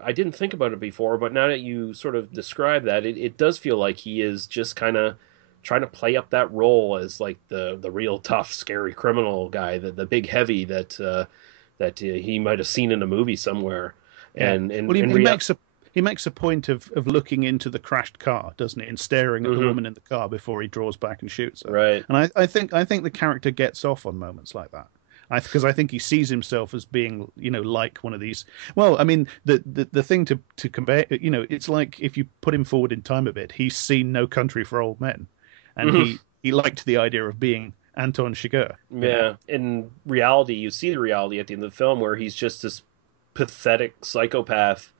I didn't think about it before, but now that you sort of describe that, it does feel like he is just kind of trying to play up that role as like the real tough, scary criminal guy, the big heavy that he might have seen in a movie somewhere. And he makes a point of looking into the crashed car, doesn't he, and staring at the woman in the car before he draws back and shoots her. Right. And I think the character gets off on moments like that. Because I think he sees himself as being, like one of these. Well, I mean, the thing to compare, it's like if you put him forward in time a bit, he's seen No Country for Old Men, and he liked the idea of being Anton Chigurh. Yeah. In reality, you see the reality at the end of the film where he's just this pathetic psychopath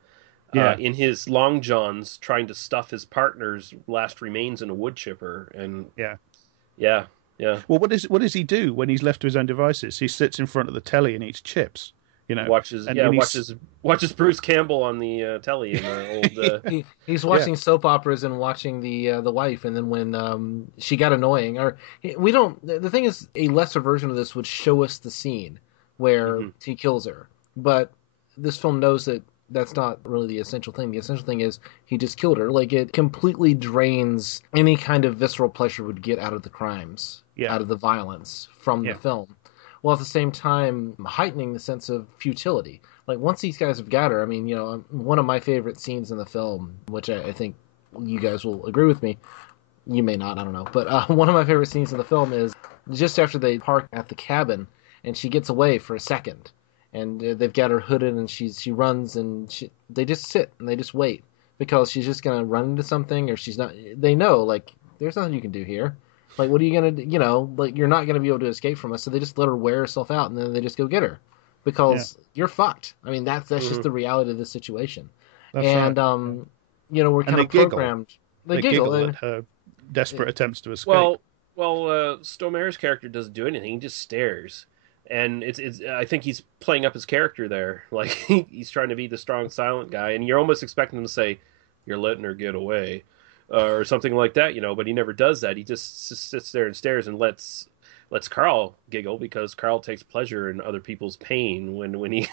in his long johns trying to stuff his partner's last remains in a wood chipper. And yeah. Well, what does he do when he's left to his own devices? He sits in front of the telly and eats chips. Watches Bruce Campbell on the telly in the old. He's watching soap operas and watching the wife, and then when she got annoying, or we don't. The thing is, a lesser version of this would show us the scene where he kills her, but this film knows that that's not really the essential thing. The essential thing is he just killed her. Like, it completely drains any kind of visceral pleasure would get out of the crimes, out of the violence from the film. While at the same time heightening the sense of futility. Like, once these guys have got her, I mean, one of my favorite scenes in the film, which I think you guys will agree with me, you may not, I don't know, but one of my favorite scenes in the film is just after they park at the cabin, and she gets away for a second, and they've got her hooded, and she runs, and they just sit, and they just wait, because she's just going to run into something, or she's not, they know, like, there's nothing you can do here. Like, what are you going to do? Like, you're not going to be able to escape from us. So they just let her wear herself out, and then they just go get her. Because you're fucked. I mean, that's just the reality of the situation. That's and, we're kind of programmed. They giggle at her desperate attempts to escape. Well, Well, Stonemar's character doesn't do anything; he just stares, and it's. I think he's playing up his character there. Like he's trying to be the strong, silent guy, and you're almost expecting him to say, "You're letting her get away," or something like that, you know. But he never does that. He just sits there and stares and lets Carl giggle because Carl takes pleasure in other people's pain when he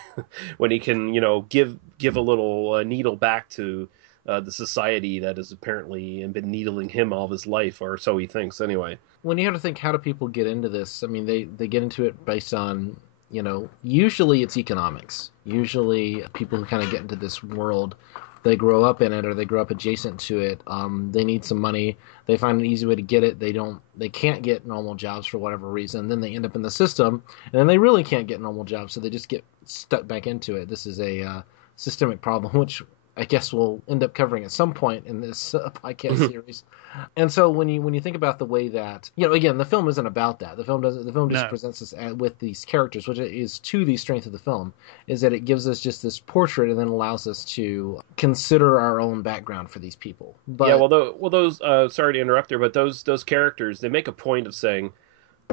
when he can, you know, give a little needle back to the society that has apparently been needling him all of his life, or so he thinks anyway. When you have to think, how do people get into this? I mean, they get into it based on, you know, usually it's economics. Usually people who kind of get into this world, they grow up in it or they grow up adjacent to it. They need some money. They find an easy way to get it. They can't get normal jobs for whatever reason. Then they end up in the system, and then they really can't get normal jobs, so they just get stuck back into it. This is a systemic problem, which I guess we'll end up covering at some point in this podcast series. And so when you think about the way that, you know, again, the film isn't about that. The film just presents us with these characters, which is to the strength of the film, is that it gives us just this portrait and then allows us to consider our own background for these people. But, yeah, well, those sorry to interrupt there, but those characters, they make a point of saying,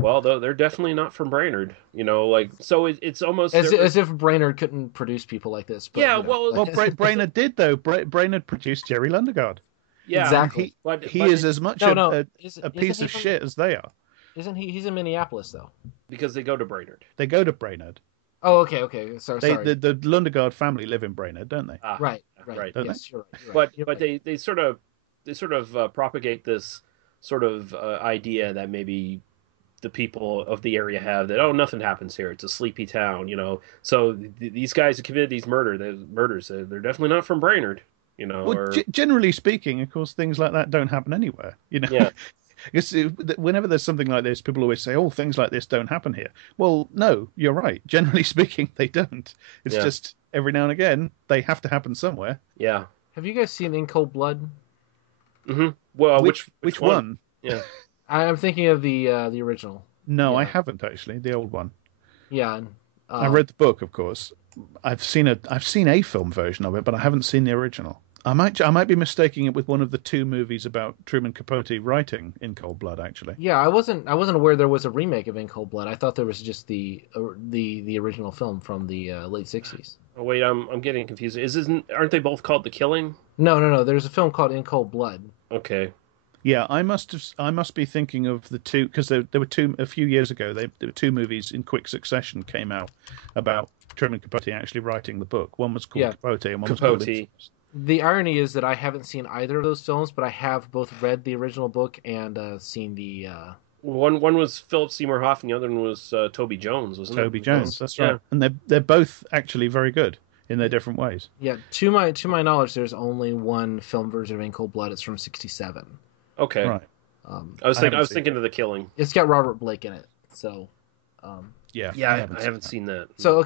well, they're definitely not from Brainerd, you know, like, so it's almost as if Brainerd couldn't produce people like this. But, yeah, you know. well, Brainerd did though. Brainerd produced Jerry Lundegaard. Yeah, exactly. He is as much a piece of shit as they are. Isn't he? He's in Minneapolis though. Because they go to Brainerd. They go to Brainerd. Oh, okay. Sorry. The Lundegaard family live in Brainerd, don't they? Right. Yes, you're right. But they sort of propagate this sort of idea that maybe the people of the area have, that, oh, nothing happens here, it's a sleepy town, you know. So these guys who committed these murders, they're definitely not from Brainerd, you know. Well, generally speaking, of course, things like that don't happen anywhere, you know. Yeah. Because whenever there's something like this, people always say, oh, things like this don't happen here. Well, no, you're right. Generally speaking, they don't. It's just every now and again they have to happen somewhere. Yeah. Have you guys seen In Cold Blood? Mm-hmm. Well, which one? Yeah. I'm thinking of the original. No, I haven't actually. The old one. Yeah. I read the book, of course. I've seen a film version of it, but I haven't seen the original. I might be mistaking it with one of the two movies about Truman Capote writing In Cold Blood, actually. Yeah, I wasn't aware there was a remake of In Cold Blood. I thought there was just the original film from the late 60s. Oh wait, I'm getting confused. Aren't they both called The Killing? No. There's a film called In Cold Blood. Okay. Yeah, I must be thinking of the two, because there were two a few years ago. There were two movies in quick succession came out about Truman Capote actually writing the book. One was called Capote, and one was called Infamous. The irony is that I haven't seen either of those films, but I have both read the original book and seen the. One was Philip Seymour Hoffman, the other one was Toby Jones, wasn't it? Toby Jones, that's right. And they're both actually very good in their different ways. Yeah, to my knowledge, there's only one film version of In Cold Blood. It's from '67. Okay. Right. I was thinking of The Killing. It's got Robert Blake in it, so. I haven't seen that. So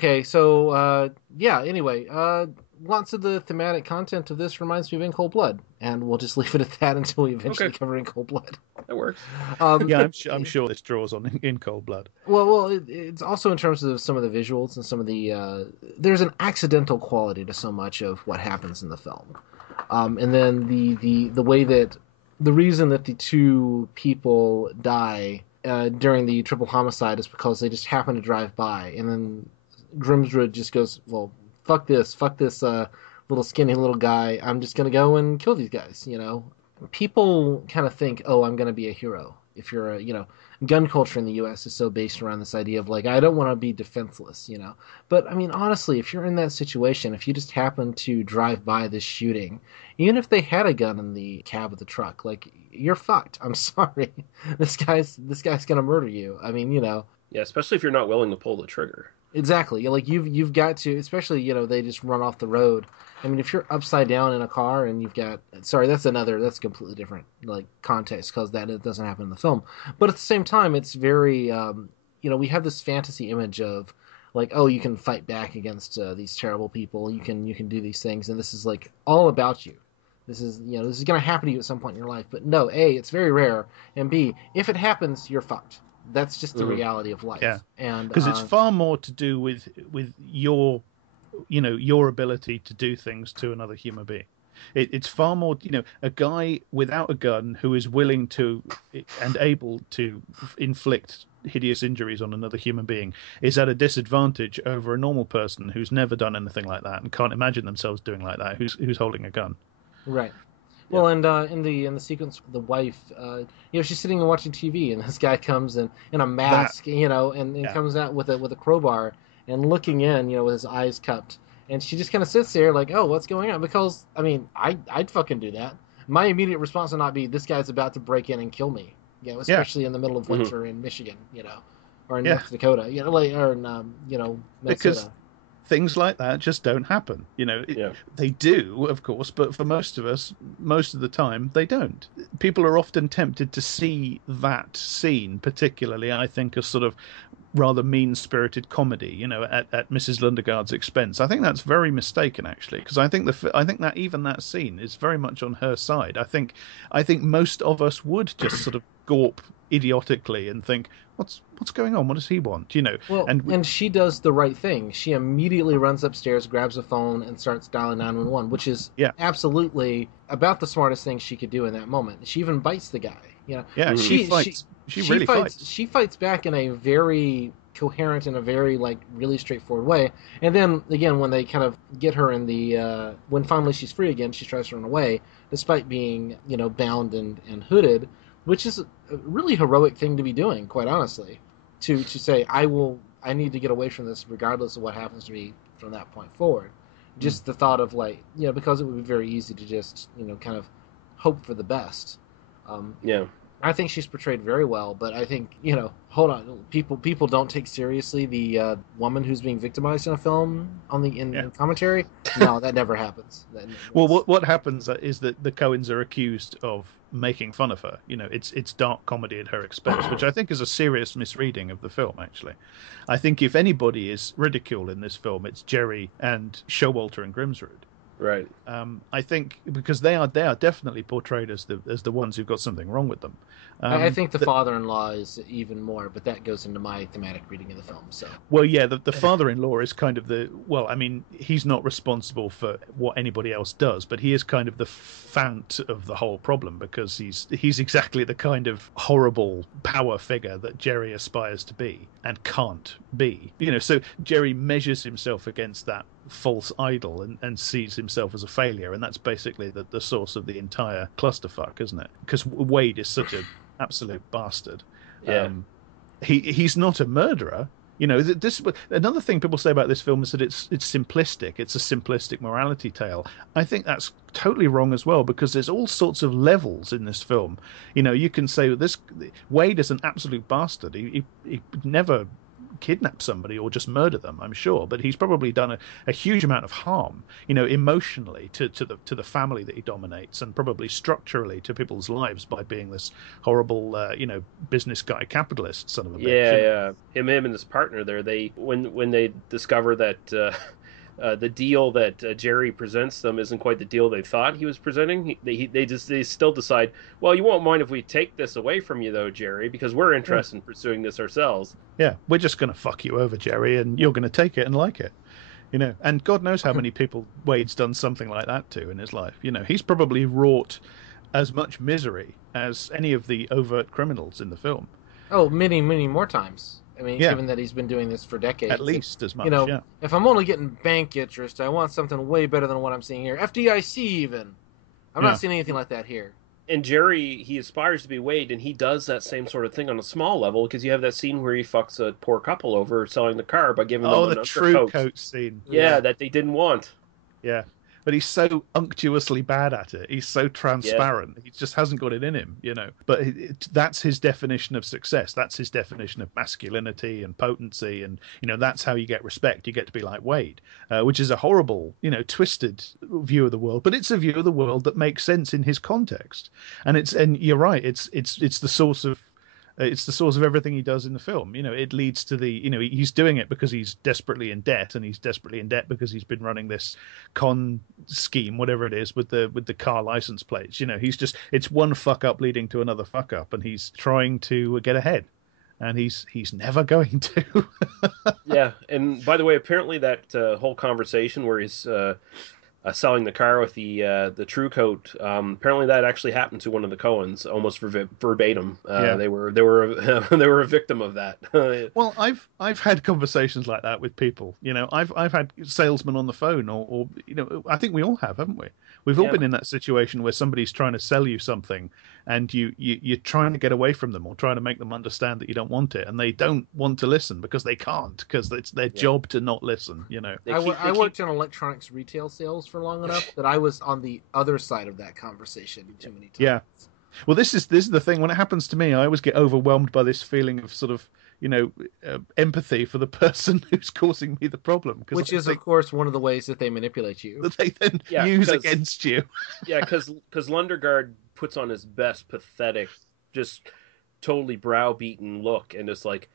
anyway, lots of the thematic content of this reminds me of In Cold Blood, and we'll just leave it at that until we eventually cover In Cold Blood. That works. I'm sure this draws on In Cold Blood. Well, it's also in terms of some of the visuals and some of the there's an accidental quality to so much of what happens in the film, and then the way that the reason that the two people die during the triple homicide is because they just happen to drive by, and then Grimsrud just goes, well, fuck this little skinny little guy, I'm just gonna go and kill these guys, you know. People kind of think, oh, I'm gonna be a hero. If you're gun culture in the U.S. is so based around this idea of, like, I don't want to be defenseless, you know. But I mean, honestly, if you're in that situation, if you just happen to drive by this shooting, even if they had a gun in the cab of the truck, like, you're fucked. I'm sorry. This guy's gonna murder you. I mean, you know. Yeah, especially if you're not willing to pull the trigger. Exactly. Like, you've got to, especially, you know, they just run off the road. I mean, if you're upside down in a car and you've got, that's a completely different, like, context, because it doesn't happen in the film. But at the same time, it's very, we have this fantasy image of, like, oh, you can fight back against these terrible people. You can do these things, and this is, like, all about you. This is going to happen to you at some point in your life. But no, A, it's very rare, and B, if it happens, you're fucked. That's just the reality of life. Yeah, and because it's far more to do with your ability to do things to another human being. It's far more, a guy without a gun who is willing to and able to inflict hideous injuries on another human being is at a disadvantage over a normal person who's never done anything like that and can't imagine themselves doing like that, who's holding a gun. Right. Well, and in the sequence, the wife, she's sitting and watching TV, and this guy comes in a mask, and comes out with a crowbar and looking in, with his eyes cupped, and she just kind of sits there like, oh, what's going on? Because I'd fucking do that. My immediate response would not be, this guy's about to break in and kill me, especially in the middle of winter in Michigan, or in North Dakota, or in Minnesota. Because things like that just don't happen. They do, of course, but for most of us, most of the time, they don't. People are often tempted to see that scene, particularly, I think, as sort of rather mean-spirited comedy, at Mrs. Lundegaard's expense. I think that's very mistaken, actually, because I think that even that scene is very much on her side. I think most of us would just sort of gawp idiotically and think, what's going on? What does he want? Well, and she does the right thing. She immediately runs upstairs, grabs a phone, and starts dialing 911, which is absolutely about the smartest thing she could do in that moment. She even bites the guy. Yeah, she fights. She really fights. She fights back in a very coherent and a very really straightforward way. And then again, when they kind of get her in the when finally she's free again, she tries to run away, despite being bound and hooded, which is a really heroic thing to be doing, quite honestly. To say I need to get away from this regardless of what happens to me from that point forward. Just the thought of because it would be very easy to just kind of hope for the best. I think she's portrayed very well, but I think hold on, people don't take seriously the woman who's being victimized in a film in commentary. No, that never happens. Well, what happens is that the Coens are accused of making fun of her. It's dark comedy at her expense, which I think is a serious misreading of the film. Actually, I think if anybody is ridiculed in this film, it's Jerry and Showalter and Grimsrud. Right. I think because they are definitely portrayed as the ones who've got something wrong with them. I think the father-in-law is even more, but that goes into my thematic reading of the film. So. Well, yeah, the father-in-law is kind of he's not responsible for what anybody else does, but he is kind of the fount of the whole problem because he's exactly the kind of horrible power figure that Jerry aspires to be and can't be. So Jerry measures himself against that false idol and sees himself as a failure, and that's basically the source of the entire clusterfuck, isn't it? Because Wade is such an absolute bastard. He's not a murderer. This another thing people say about this film is that it's simplistic. It's a simplistic morality tale. I think that's totally wrong as well, because there's all sorts of levels in this film. You can say this Wade is an absolute bastard. He never kidnap somebody or just murder them, I'm sure, but he's probably done a huge amount of harm, emotionally to the family that he dominates, and probably structurally to people's lives by being this horrible, business guy, capitalist son of a bitch. Yeah. Him and his partner there. When they discover that the deal that Jerry presents them isn't quite the deal they thought he was presenting. They still decide, well, you won't mind if we take this away from you, though, Jerry, because we're interested in pursuing this ourselves. Yeah, we're just going to fuck you over, Jerry, and you're going to take it and like it. And God knows how many people Wade's done something like that to in his life. He's probably wrought as much misery as any of the overt criminals in the film. Oh, many, many more times. I mean, given that he's been doing this for decades. At least as much, If I'm only getting bank interest, I want something way better than what I'm seeing here. FDIC even. I'm not seeing anything like that here. And Jerry, he aspires to be Wade, and he does that same sort of thing on a small level, because you have that scene where he fucks a poor couple over selling the car by giving them the true coat scene. Yeah, that they didn't want. Yeah. But he's so unctuously bad at it. He's so transparent. Yeah. He just hasn't got it in him, But that's his definition of success. That's his definition of masculinity and potency. And, that's how you get respect. You get to be like Wade, which is a horrible, twisted view of the world. But it's a view of the world that makes sense in his context. And you're right. It's the source of... It's the source of everything he does in the film. It leads to he's doing it because he's desperately in debt, and he's desperately in debt because he's been running this con scheme, whatever it is, with the car license plates. It's one fuck up leading to another fuck up, and he's trying to get ahead, and he's never going to. Yeah, and by the way, apparently that whole conversation where he's selling the car with the True Coat. Apparently, that actually happened to one of the Coens, almost verbatim. They were they were a victim of that. Well, I've had conversations like that with people. You know, I've had salesmen on the phone, or you know, I think we all have, haven't we? We've all been in that situation where somebody's trying to sell you something, and you're trying to get away from them or trying to make them understand that you don't want it, and they don't want to listen because they can't, because it's their job to not listen. You know, I worked in electronics retail sales for long enough that I was on the other side of that conversation too many times. Yeah. Well, this is the thing. When it happens to me, I always get overwhelmed by this feeling of sort of, you know, empathy for the person who's causing me the problem. Which is, of course, one of the ways that they manipulate you. That they then use against you. Yeah, because Lundergaard puts on his best pathetic, just totally browbeaten look, and it's like,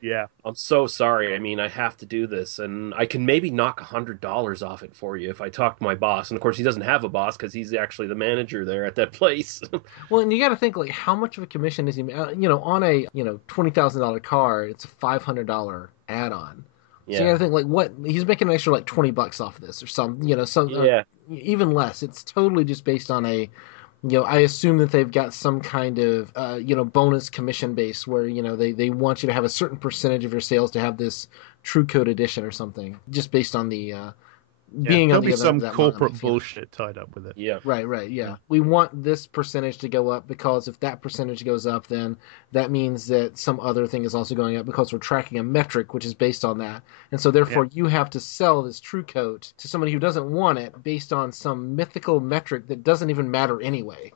I'm so sorry. I mean, I have to do this, and I can maybe knock $100 off it for you if I talk to my boss. And of course, he doesn't have a boss because he's actually the manager there at that place. Well, and you got to think, like, how much of a commission is he? You know, on a $20,000 car, it's a $500 add-on. So you got to think, like, what he's making an extra like $20 off of this or some, even less. It's totally just based on a. You know, I assume that they've got some kind of, bonus commission base where, they want you to have a certain percentage of your sales to have this True Code edition or something, just based on the being on the other some corporate bullshit tied up with it. Yeah. Right, yeah. We want this percentage to go up because if that percentage goes up, then that means that some other thing is also going up because we're tracking a metric which is based on that. And so therefore you have to sell this True Coat to somebody who doesn't want it based on some mythical metric that doesn't even matter anyway.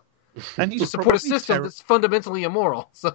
And he's to support a system that's fundamentally immoral. So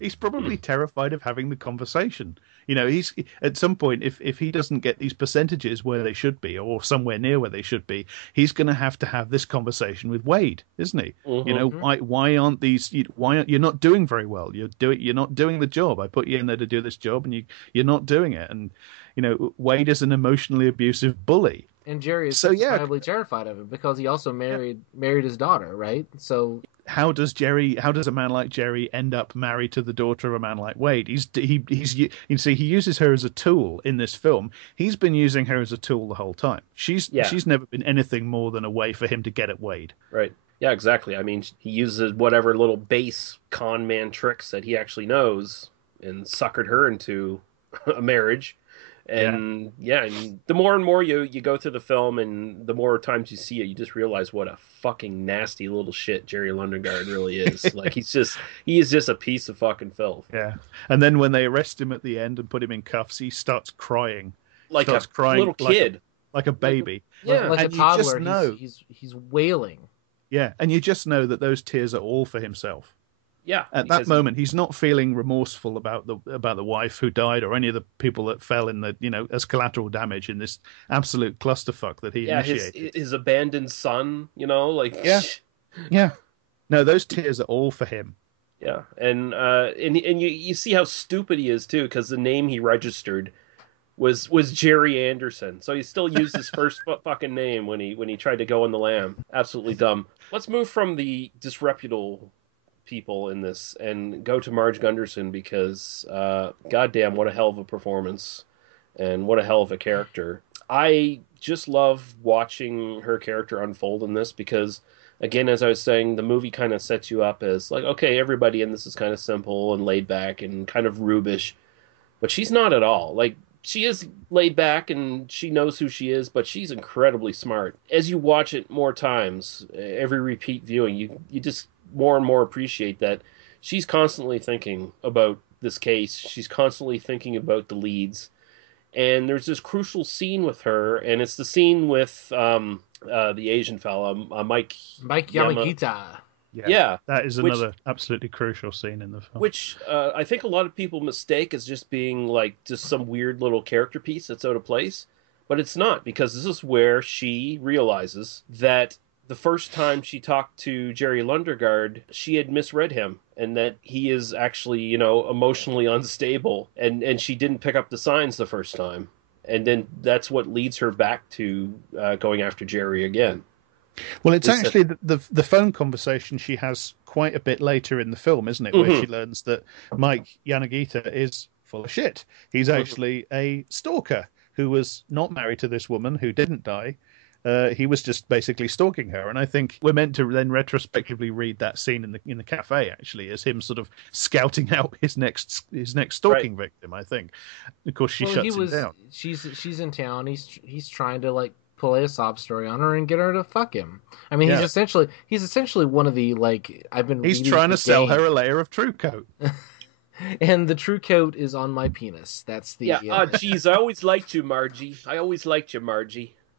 he's probably terrified of having the conversation. You know, he's at some point, if he doesn't get these percentages where they should be, or somewhere near where they should be, he's going to have this conversation with Wade, isn't he? Mm-hmm. You know, why aren't these? Why you're not doing very well? You're not doing the job. I put you in there to do this job, and you're not doing it. And you know, Wade is an emotionally abusive bully. And Jerry is incredibly terrified of him because he also married his daughter, right? So how does a man like Jerry end up married to the daughter of a man like Wade? He uses her as a tool in this film. He's been using her as a tool the whole time. She's never been anything more than a way for him to get at Wade. Right. Yeah, exactly. I mean, he uses whatever little base con man tricks that he actually knows and suckered her into a marriage. And and the more and more you go through the film, and the more times you see it, you just realize what a fucking nasty little shit Jerry Lundergaard really is. Like he is just a piece of fucking filth. Yeah. And then when they arrest him at the end and put him in cuffs, he starts crying. Like a little kid. Like a baby. Like and a toddler. You just know, he's wailing. Yeah, and you just know that those tears are all for himself. Yeah. At that moment, he's not feeling remorseful about the wife who died or any of the people that fell in as collateral damage in this absolute clusterfuck that he initiated. His abandoned son, Yeah. No, those tears are all for him. Yeah, and you see how stupid he is too, because the name he registered was Jerry Anderson, so he still used his first fucking name when he tried to go on the lam. Absolutely dumb. Let's move from the disreputable people in this and go to Marge Gunderson, because goddamn, what a hell of a performance and what a hell of a character. I just love watching her character unfold in this, because again, as I was saying, the movie kind of sets you up as like, okay, everybody in this is kind of simple and laid back and kind of rubish, but she's not at all. Like, she is laid back and she knows who she is, but she's incredibly smart. As you watch it more times, every repeat viewing, you just more and more appreciate that she's constantly thinking about this case. She's constantly thinking about the leads. And there's this crucial scene with her, and it's the scene with the Asian fella, Mike Yamagita. Yeah. That is another absolutely crucial scene in the film. Which I think a lot of people mistake as just being like just some weird little character piece that's out of place. But it's not, because this is where she realizes that the first time she talked to Jerry Lundergaard, she had misread him, and that he is actually, emotionally unstable, and she didn't pick up the signs the first time. And then that's what leads her back to going after Jerry again. Well, it's actually the phone conversation she has quite a bit later in the film, isn't it? Where she learns that Mike Yanagita is full of shit. He's actually a stalker who was not married to this woman who didn't die. he was just basically stalking her. And I think we're meant to then retrospectively read that scene in the cafe, actually, as him sort of scouting out his next stalking victim, I think. Of course, she shuts him down. She's in town. He's trying to like play a sob story on her and get her to fuck him. I mean, he's essentially one of the like He's trying to sell her a layer of True Coat. And the True Coat is on my penis. That's the geez, I always liked you, Margie.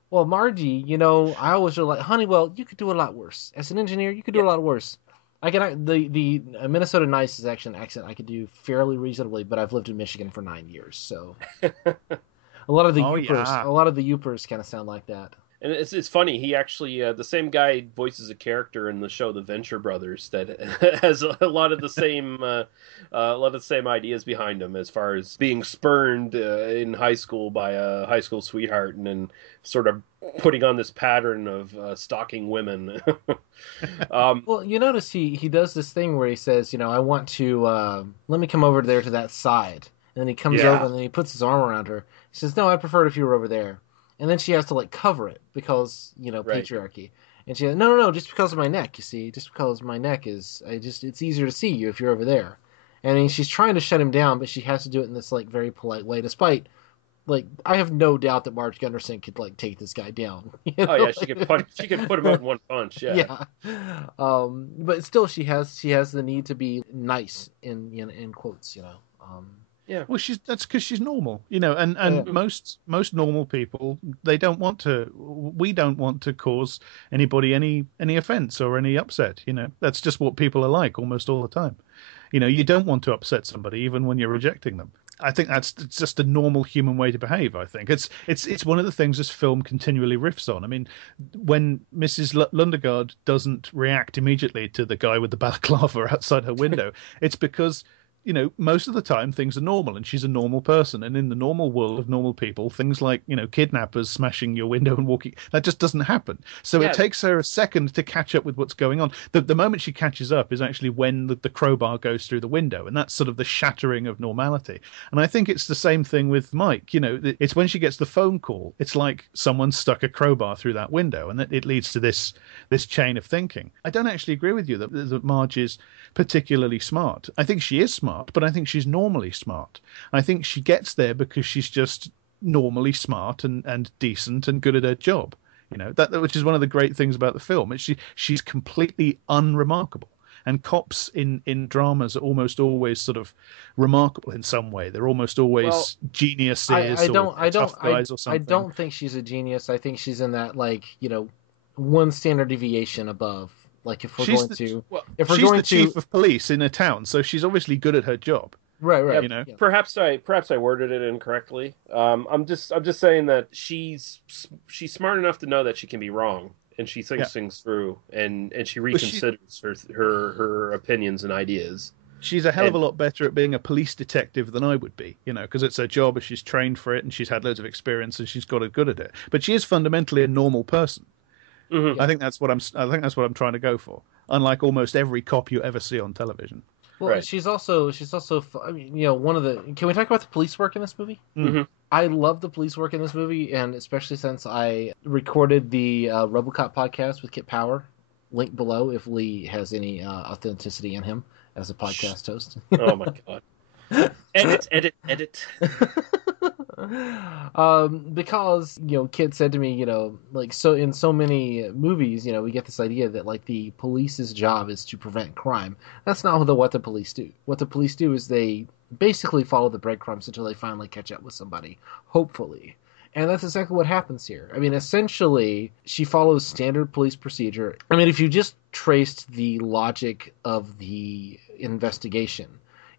Well, Margie, I always like, Honeywell, you could do a lot worse. As an engineer, you could do a lot worse. The Minnesota Nice is actually an accent I could do fairly reasonably, but I've lived in Michigan for 9 years, so a lot of the Yoopers kind of sound like that. And it's funny. He actually the same guy voices a character in the show The Venture Brothers that has a lot of the same ideas behind him, as far as being spurned in high school by a high school sweetheart, and then sort of putting on this pattern of stalking women. Well, you notice he does this thing where he says, I want to let me come over there to that side, and then he comes over and then he puts his arm around her. He says, "No, I prefer it if you were over there." And then she has to like cover it because, patriarchy. And she goes, no, just because of my neck, you see, just because my neck is, it's easier to see you if you're over there. And I mean, she's trying to shut him down, but she has to do it in this like very polite way, despite, like, I have no doubt that Marge Gunderson could like take this guy down. Oh yeah, she could put him out in one punch. Yeah. But still, she has the need to be nice in quotes, Yeah. Well, that's because she's normal, and most normal people, we don't want to cause anybody any offense or any upset, That's just what people are like almost all the time. You don't want to upset somebody even when you're rejecting them. I think it's just a normal human way to behave. I think it's one of the things this film continually riffs on. I mean, when Mrs. Lundegaard doesn't react immediately to the guy with the balaclava outside her window, it's because most of the time things are normal and she's a normal person. And in the normal world of normal people, things like, kidnappers smashing your window and walking, that just doesn't happen. So it takes her a second to catch up with what's going on. The moment she catches up is actually when the crowbar goes through the window. And that's sort of the shattering of normality. And I think it's the same thing with Mike. It's when she gets the phone call, it's like someone stuck a crowbar through that window. And it leads to this chain of thinking. I don't actually agree with you that Marge is particularly smart. I think she is smart, but I think she's normally smart. I think she gets there because she's just normally smart and decent and good at her job. That which is one of the great things about the film. She's completely unremarkable. And cops in dramas are almost always sort of remarkable in some way. They're almost always geniuses or tough guys or something. I don't think she's a genius. I think she's in that one standard deviation above. Like if she's the chief of police in a town, so she's obviously good at her job. Right. Yeah, Perhaps I worded it incorrectly. I'm just saying that she's smart enough to know that she can be wrong, and she thinks things through, and she reconsiders her opinions and ideas. She's a hell of a lot better at being a police detective than I would be, because it's her job, and she's trained for it, and she's had loads of experience, and she's got it good at it. But she is fundamentally a normal person. Mm-hmm. I think that's what I'm trying to go for. Unlike almost every cop you ever see on television. Well, she's also. I mean, one of the. Can we talk about the police work in this movie? Mm-hmm. I love the police work in this movie, and especially since I recorded the RoboCop podcast with Kit Power. Link below if Lee has any authenticity in him as a podcast host. Oh my god! Edit. Because Kit said to me, so in so many movies, we get this idea that like the police's job is to prevent crime. That's not what the police do. What the police do is they basically follow the breadcrumbs until they finally catch up with somebody, hopefully. And that's exactly what happens here. I mean, essentially, she follows standard police procedure. I mean, if you just traced the logic of the investigation,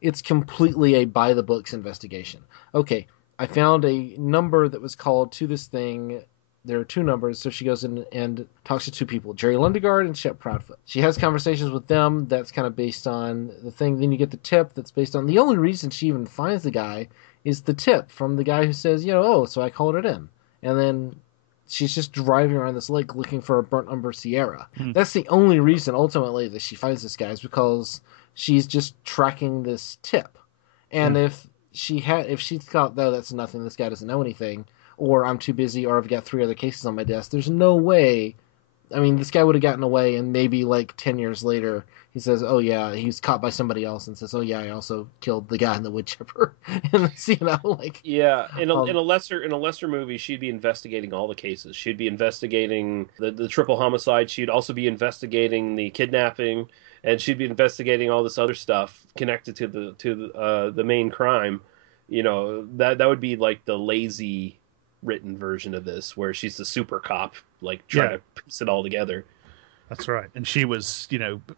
it's completely a by-the-books investigation. Okay, I found a number that was called to this thing. There are two numbers, so she goes in and talks to two people, Jerry Lundegaard and Shep Proudfoot. She has conversations with them. That's kind of based on the thing. Then you get the tip that's based on... The only reason she even finds the guy is the tip from the guy who says, so I called it in. And then she's just driving around this lake looking for a burnt umber Sierra. That's the only reason, ultimately, that she finds this guy is because she's just tracking this tip. And if she thought, no, that's nothing, this guy doesn't know anything, or I'm too busy, or I've got 3 other cases on my desk. There's no way. I mean, this guy would have gotten away, and maybe like 10 years later, he says, "Oh yeah," he's caught by somebody else, and says, "Oh yeah, I also killed the guy in the wood chipper." And it's, like, yeah, in a lesser movie, she'd be investigating all the cases. She'd be investigating the triple homicide. She'd also be investigating the kidnapping, and she'd be investigating all this other stuff connected to the main crime. That would be like the lazy written version of this, where she's the super cop, like trying to piece it all together. That's right. And she was,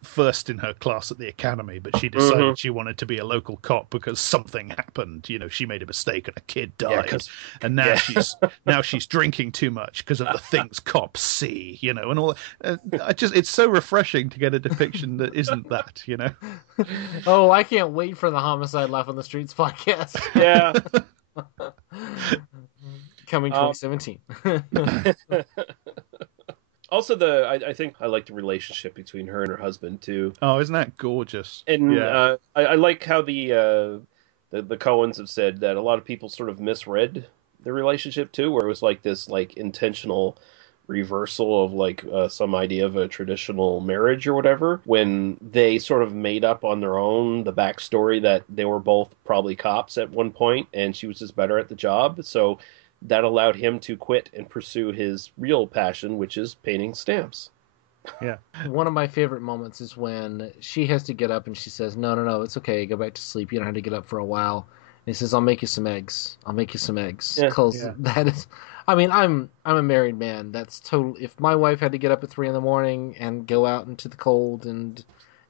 first in her class at the academy, but she decided she wanted to be a local cop because something happened. She made a mistake and a kid died. And now she's drinking too much because of the things cops see, and all. It's so refreshing to get a depiction that isn't that, Oh, I can't wait for the Homicide Life on the Streets podcast. Yeah. Coming 2017. Also, I think I like the relationship between her and her husband too. Oh, isn't that gorgeous? And I like how the Coens have said that a lot of people sort of misread the relationship too, where it was like this like intentional reversal of like some idea of a traditional marriage or whatever, when they sort of made up on their own the backstory that they were both probably cops at one point, and she was just better at the job. So that allowed him to quit and pursue his real passion, which is painting stamps. Yeah. One of my favorite moments is when she has to get up and she says, no, it's okay. Go back to sleep. You don't have to get up for a while. And he says, I'll make you some eggs. Because that is, I mean, I'm a married man. That's total. If my wife had to get up at 3 a.m. and go out into the cold and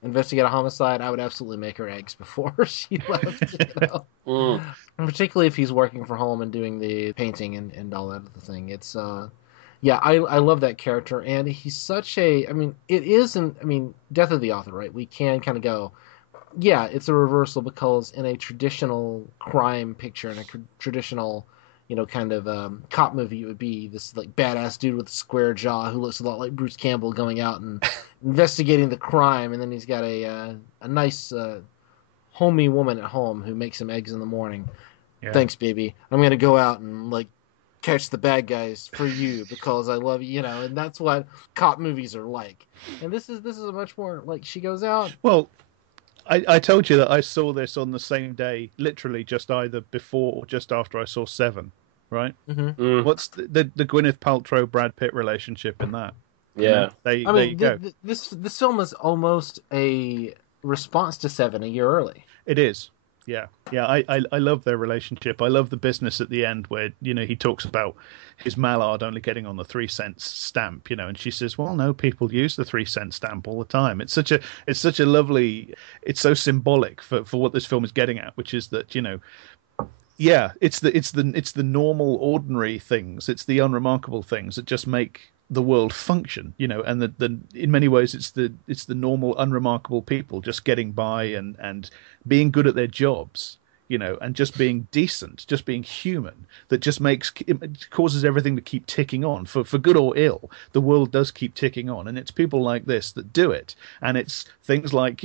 investigate a homicide, I would absolutely make her eggs before she left. And particularly if he's working from home and doing the painting and all that other thing. It's I love that character, and he's such a. I mean, it isn't. I mean, death of the author, right? We can kind of go, yeah, it's a reversal, because in a traditional crime picture, in a traditional, kind of cop movie, it would be this like badass dude with a square jaw who looks a lot like Bruce Campbell going out and investigating the crime, and then he's got a nice homey woman at home who makes him eggs in the morning. Yeah. Thanks, baby. I'm gonna go out and like catch the bad guys for you because I love you, and that's what cop movies are like. And this is a much more like, she goes out. Well, I told you that I saw this on the same day, literally just either before or just after I saw Seven, right? Mm-hmm. What's the Gwyneth Paltrow Brad Pitt relationship in that? Yeah, there you go. This film is almost a response to Seven a year early. It is. Yeah. I love their relationship. I love the business at the end where he talks about his mallard only getting on the 3-cent stamp, and she says, "Well, no, people use the 3-cent stamp all the time." It's such a lovely. It's so symbolic for what this film is getting at, which is that it's the normal, ordinary things. It's the unremarkable things that just make the world function, and the in many ways it's the normal, unremarkable people just getting by and being good at their jobs, and just being decent, just being human, that just causes everything to keep ticking on for good or ill. The world does keep ticking on, and it's people like this that do it. And it's things like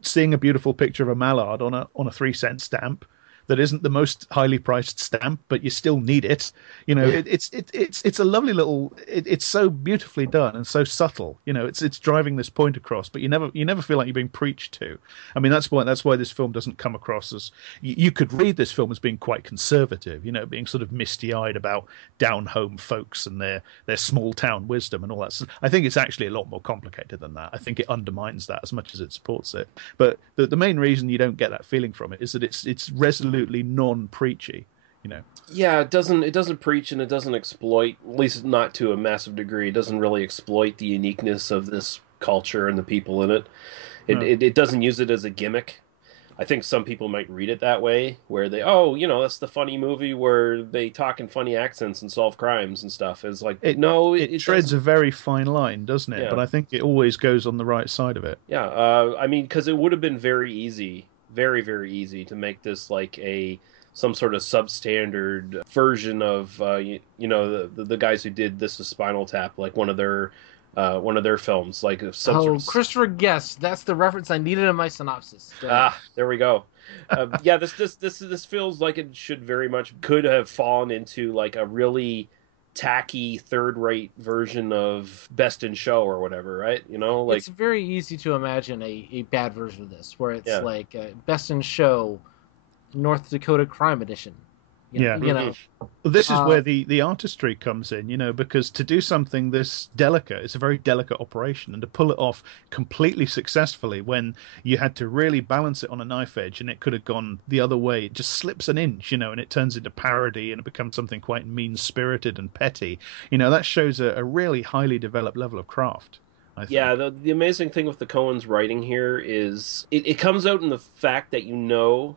seeing a beautiful picture of a mallard on a 3-cent stamp that isn't the most highly priced stamp, but you still need it. It's a lovely little. It's so beautifully done and so subtle. It's driving this point across, but you never feel like you're being preached to. I mean, that's why this film doesn't come across as. You could read this film as being quite conservative, being sort of misty-eyed about down home folks and their small town wisdom and all that. So I think it's actually a lot more complicated than that. I think it undermines that as much as it supports it. But the main reason you don't get that feeling from it is that it's resolutely non-preachy. Yeah, it doesn't preach, and it doesn't exploit, at least not to a massive degree. It doesn't really exploit the uniqueness of this culture and the people in it. It doesn't use it as a gimmick. I think some people might read it that way, where that's the funny movie where they talk in funny accents and solve crimes and stuff. It's like, it treads a very fine line, doesn't it? Yeah. But I think it always goes on the right side of it. Yeah, I mean, because it would have been very easy, very, very easy to make this like some sort of substandard version of the guys who did This Is Spinal Tap, like one of their one of their films, like Christopher Guest. That's the reference I needed in my synopsis. There we go. Yeah, this feels like it should very much could have fallen into like a really tacky third-rate version of Best in Show or whatever, right? You know, like it's very easy to imagine a bad version of this, where it's like Best in Show, North Dakota Crime Edition. You know. This is where the artistry comes in, you know, because to do something this delicate, it's a very delicate operation, and to pull it off completely successfully when you had to really balance it on a knife edge and it could have gone the other way, it just slips an inch, you know, and it turns into parody and it becomes something quite mean-spirited and petty. You know, that shows a really highly developed level of craft. Yeah, the amazing thing with the Coen's writing here is it comes out in the fact that, you know,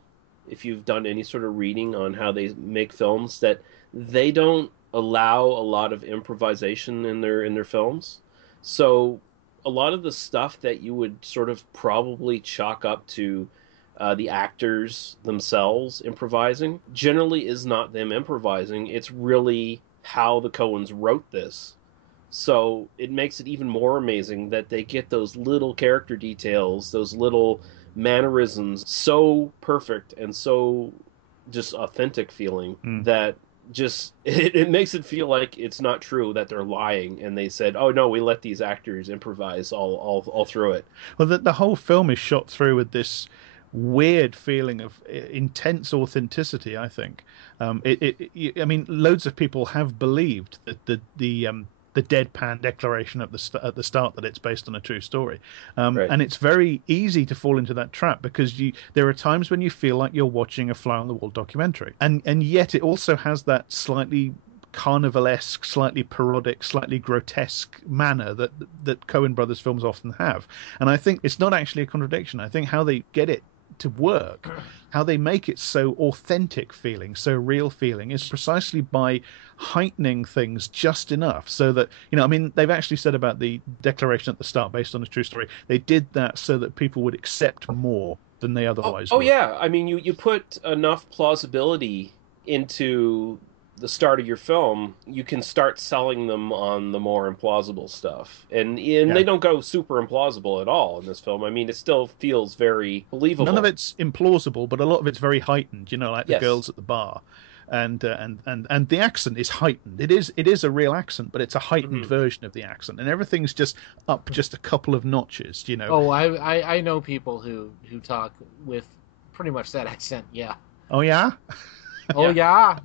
if you've done any sort of reading on how they make films, that they don't allow a lot of improvisation in their films. So a lot of the stuff that you would sort of probably chalk up to the actors themselves improvising generally is not them improvising. It's really how the Coens wrote this. So it makes it even more amazing that they get those little character details, those little mannerisms so perfect and so just authentic feeling that just it makes it feel like it's not true that they're lying and they said, oh no, we let these actors improvise all through it. Well, the whole film is shot through with this weird feeling of intense authenticity, I think. I mean, loads of people have believed that the deadpan declaration at the start that it's based on a true story. Right. And it's very easy to fall into that trap because there are times when you feel like you're watching a fly-on-the-wall documentary. And yet it also has that slightly carnivalesque, slightly parodic, slightly grotesque manner that Coen Brothers films often have. And I think it's not actually a contradiction. I think how they get it to work, how they make it so authentic feeling, so real feeling, is precisely by heightening things just enough so that, you know, I mean, they've actually said about the declaration at the start based on a true story, they did that so that people would accept more than they otherwise would. Yeah, I mean, you put enough plausibility into the start of your film, you can start selling them on the more implausible stuff. And they don't go super implausible at all in this film. I mean, it still feels very believable. None of it's implausible, but a lot of it's very heightened, you know, like the girls at the bar. And the accent is heightened. It is a real accent, but it's a heightened version of the accent. And everything's just up just a couple of notches, you know. Oh, I know people who talk with pretty much that accent, yeah. Oh, yeah? Oh, yeah.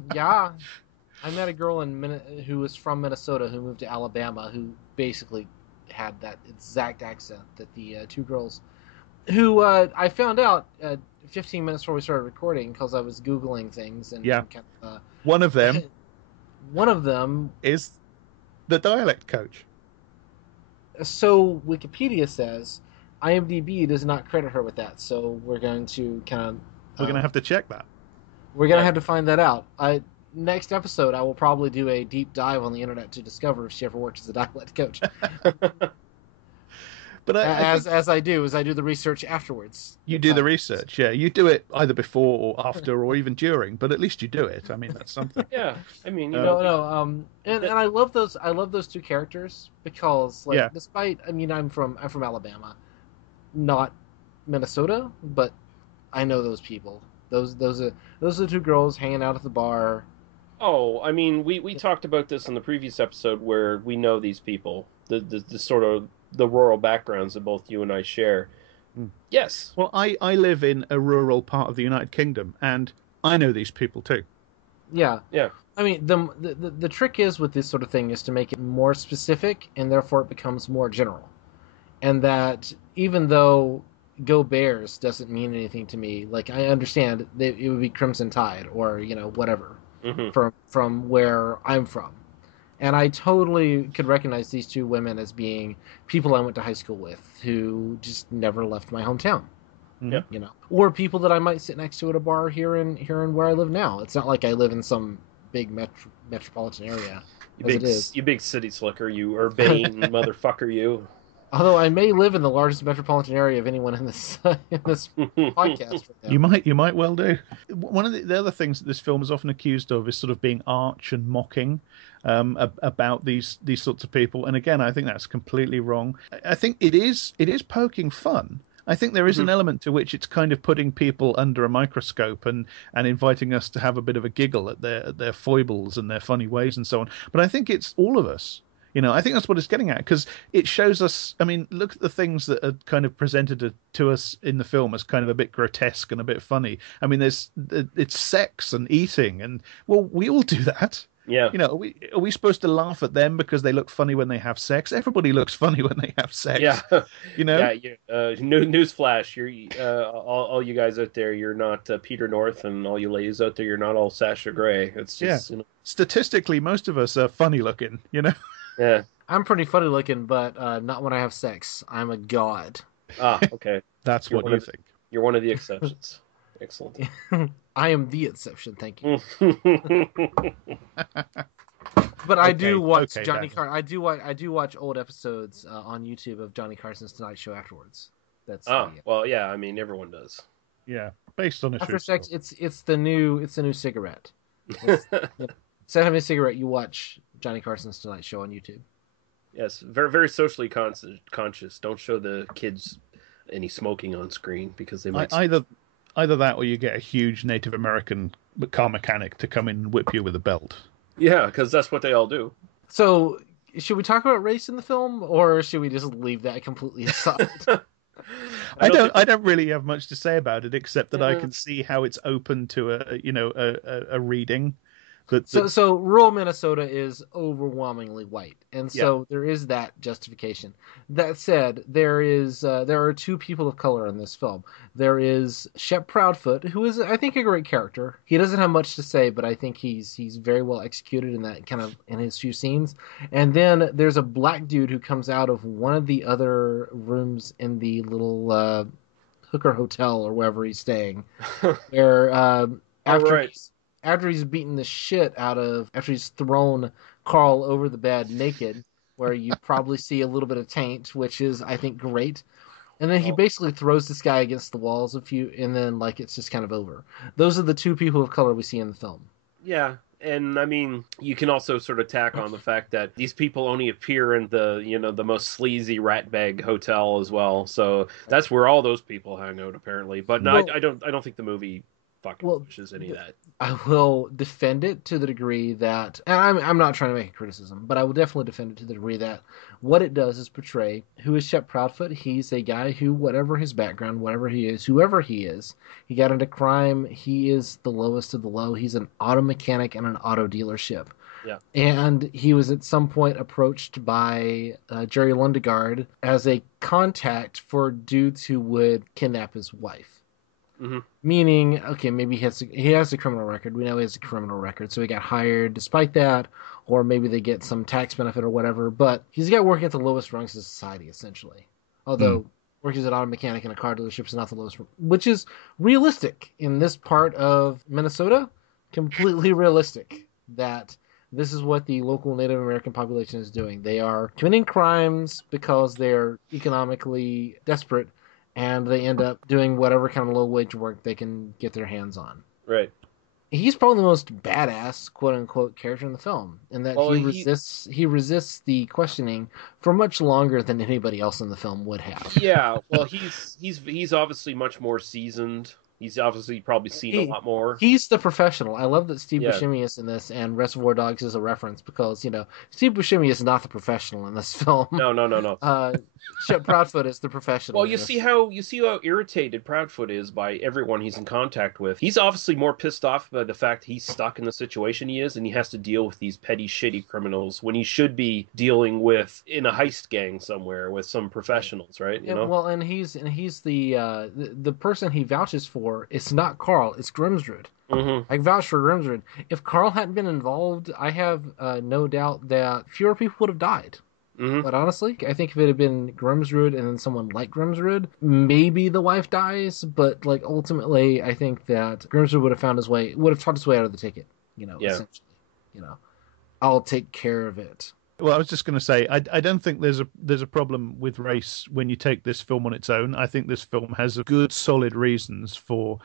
I met a girl who was from Minnesota who moved to Alabama who basically had that exact accent that the two girls who I found out 15 minutes before we started recording because I was Googling things. And one of them is the dialect coach. So Wikipedia says IMDb does not credit her with that. So we're going to we're going to have to check that. We're going to have to find that out. Next episode, I will probably do a deep dive on the internet to discover if she ever worked as a dialect coach. But as I do the research afterwards. You do the research, yeah. You do it either before or after or even during, but at least you do it. I mean, that's something. Yeah, I mean, and I love those. I love those two characters because, despite, I mean, I'm from Alabama, not Minnesota, but I know those people. Those are the two girls hanging out at the bar. Oh, I mean, we talked about this in the previous episode where we know these people, the sort of the rural backgrounds that both you and I share. Yes. Well, I live in a rural part of the United Kingdom, and I know these people too. Yeah. Yeah. I mean, the trick is with this sort of thing is to make it more specific, and therefore it becomes more general. And that even though Go Bears doesn't mean anything to me, like I understand that it would be Crimson Tide or, you know, whatever from where I'm from. And I totally could recognize these two women as being people I went to high school with who just never left my hometown. Yeah. You know, or people that I might sit next to at a bar here in where I live now. It's not like I live in some big metropolitan area. You big city slicker, you urbane motherfucker, you. Although I may live in the largest metropolitan area of anyone in this podcast. Right You might well do. One of the other things that this film is often accused of is sort of being arch and mocking about these sorts of people. And again, I think that's completely wrong. I think it is poking fun. I think there is an element to which it's kind of putting people under a microscope and inviting us to have a bit of a giggle at their foibles and their funny ways and so on. But I think it's all of us. I think that's what it's getting at, because it shows us. I mean, look at the things that are kind of presented to us in the film as kind of a bit grotesque and a bit funny. I mean, it's sex and eating, and well, we all do that. Yeah. Are we supposed to laugh at them because they look funny when they have sex? Everybody looks funny when they have sex. Yeah. Yeah. Newsflash, you're all you guys out there. You're not Peter North, and all you ladies out there, you're not all Sasha Grey. It's just Statistically, most of us are funny looking. Yeah. I'm pretty funny looking, but not when I have sex. I'm a god. Ah, okay. That's what you think. You're one of the exceptions. Excellent. I am the exception. Thank you. But I do watch Johnny Carson. I do watch old episodes on YouTube of Johnny Carson's Tonight Show afterwards. Well, yeah. I mean, everyone does. Yeah, based on a after sex, it's the new cigarette. Instead of having a cigarette, you watch Johnny Carson's Tonight Show on YouTube. Yes, very very socially conscious. Don't show the kids any smoking on screen because they might either that, or you get a huge Native American car mechanic to come in and whip you with a belt. Yeah, because that's what they all do. So, should we talk about race in the film, or should we just leave that completely aside? I don't really have much to say about it, except that I can see how it's open to a reading. So rural Minnesota is overwhelmingly white, and so there is that justification. That said, there are two people of color in this film. There is Shep Proudfoot, who is, I think, a great character. He doesn't have much to say, but I think he's very well executed in his few scenes. And then there's a black dude who comes out of one of the other rooms in the little hooker hotel or wherever he's staying, where after he's beaten the shit after he's thrown Carl over the bed naked, where you probably see a little bit of taint, which is, I think, great. And then he basically throws this guy against the walls and then it's just kind of over. Those are the two people of color we see in the film. Yeah. And I mean, you can also sort of tack on the fact that these people only appear in the most sleazy ratbag hotel as well. So that's where all those people hang out, apparently. But no, I don't think the movie fucking pushes any of that. I will defend it to the degree that, and I'm not trying to make a criticism, but I will definitely defend it to the degree that what it does is portray who is Shep Proudfoot. He's a guy who, whatever his background, whatever he is, whoever he is, he got into crime. He is the lowest of the low. He's an auto mechanic in an auto dealership. Yeah. And he was at some point approached by Jerry Lundegaard as a contact for dudes who would kidnap his wife. Mm-hmm. Meaning, okay, maybe he has a criminal record. We know he has a criminal record, so he got hired despite that, or maybe they get some tax benefit or whatever. But he's got working at the lowest rungs of society, essentially. Although working as an auto mechanic in a car dealership is not the lowest, which is realistic in this part of Minnesota. Completely realistic that this is what the local Native American population is doing. They are committing crimes because they're economically desperate, and they end up doing whatever kind of low-wage work they can get their hands on. Right. He's probably the most badass, quote-unquote, character in the film, in that he resists the questioning for much longer than anybody else in the film would have. Yeah, well, he's obviously much more seasoned. He's obviously probably seen a lot more. He's the professional. I love that Steve Buscemi is in this, and Reservoir Dogs is a reference because, Steve Buscemi is not the professional in this film. No. Shep Proudfoot is the professional. Well, you see how irritated Proudfoot is by everyone he's in contact with. He's obviously more pissed off by the fact he's stuck in the situation he is, and he has to deal with these petty, shitty criminals when he should be dealing with in a heist gang somewhere with some professionals, right? Well, and he's the person he vouches for. It's not Carl, it's Grimsrud. Mm-hmm. I vouch for Grimsrud. If Carl hadn't been involved, I have no doubt that fewer people would have died. Mm-hmm. But honestly, I think if it had been Grimsrud and then someone like Grimsrud, maybe the wife dies, but ultimately, I think that Grimsrud would have talked his way out of the ticket. Essentially. I'll take care of it. Well, I was just going to say, I don't think there's a problem with race when you take this film on its own. I think this film has good, solid reasons for,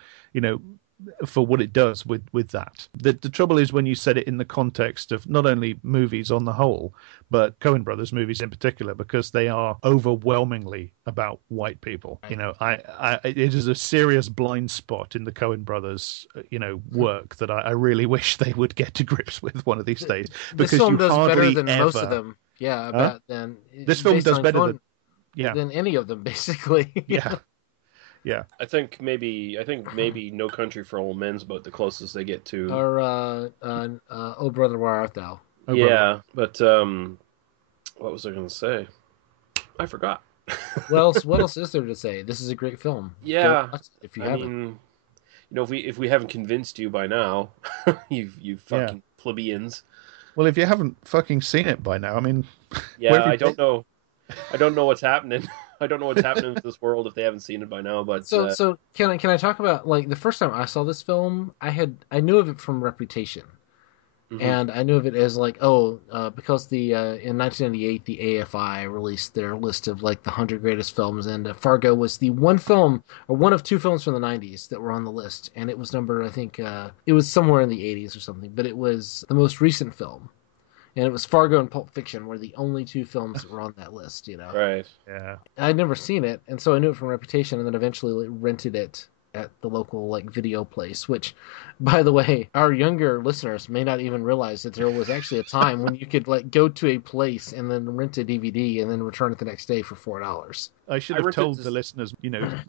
for what it does with that. The trouble is when you set it in the context of not only movies on the whole, but Coen Brothers movies in particular, because they are overwhelmingly about white people. It is a serious blind spot in the Coen Brothers, work that I really wish they would get to grips with one of these days. This Because film you does better hardly than ever... most of them. Yeah, I bet. Then this film based does on better Coen- than than any of them, basically. Yeah. Yeah. I think maybe No Country for Old Men's about the closest they get to. Or Oh Brother, Where Art Thou? Yeah, but what was I going to say? I forgot. What else is there to say? This is a great film. Yeah, Go watch it if you haven't. mean, if we haven't convinced you by now, you fucking plebeians. Well, if you haven't fucking seen it by now, I mean, yeah, I don't know what's happening. I don't know what's happening in this world if they haven't seen it by now. But so can I talk about, like, the first time I saw this film, I knew of it from Reputation, and I knew of it as like because in 1998 the AFI released their list of like the 100 greatest films, and Fargo was the one film or one of two films from the 90s that were on the list, and it was number, I think it was somewhere in the 80s or something, but it was the most recent film. And it was Fargo and Pulp Fiction were the only two films that were on that list, Right. Yeah. I'd never seen it, and so I knew it from Reputation, and then eventually rented it at the local like video place, which, by the way, our younger listeners may not even realize that there was actually a time when you could like go to a place and then rent a DVD and then return it the next day for $4. I should have told the listeners,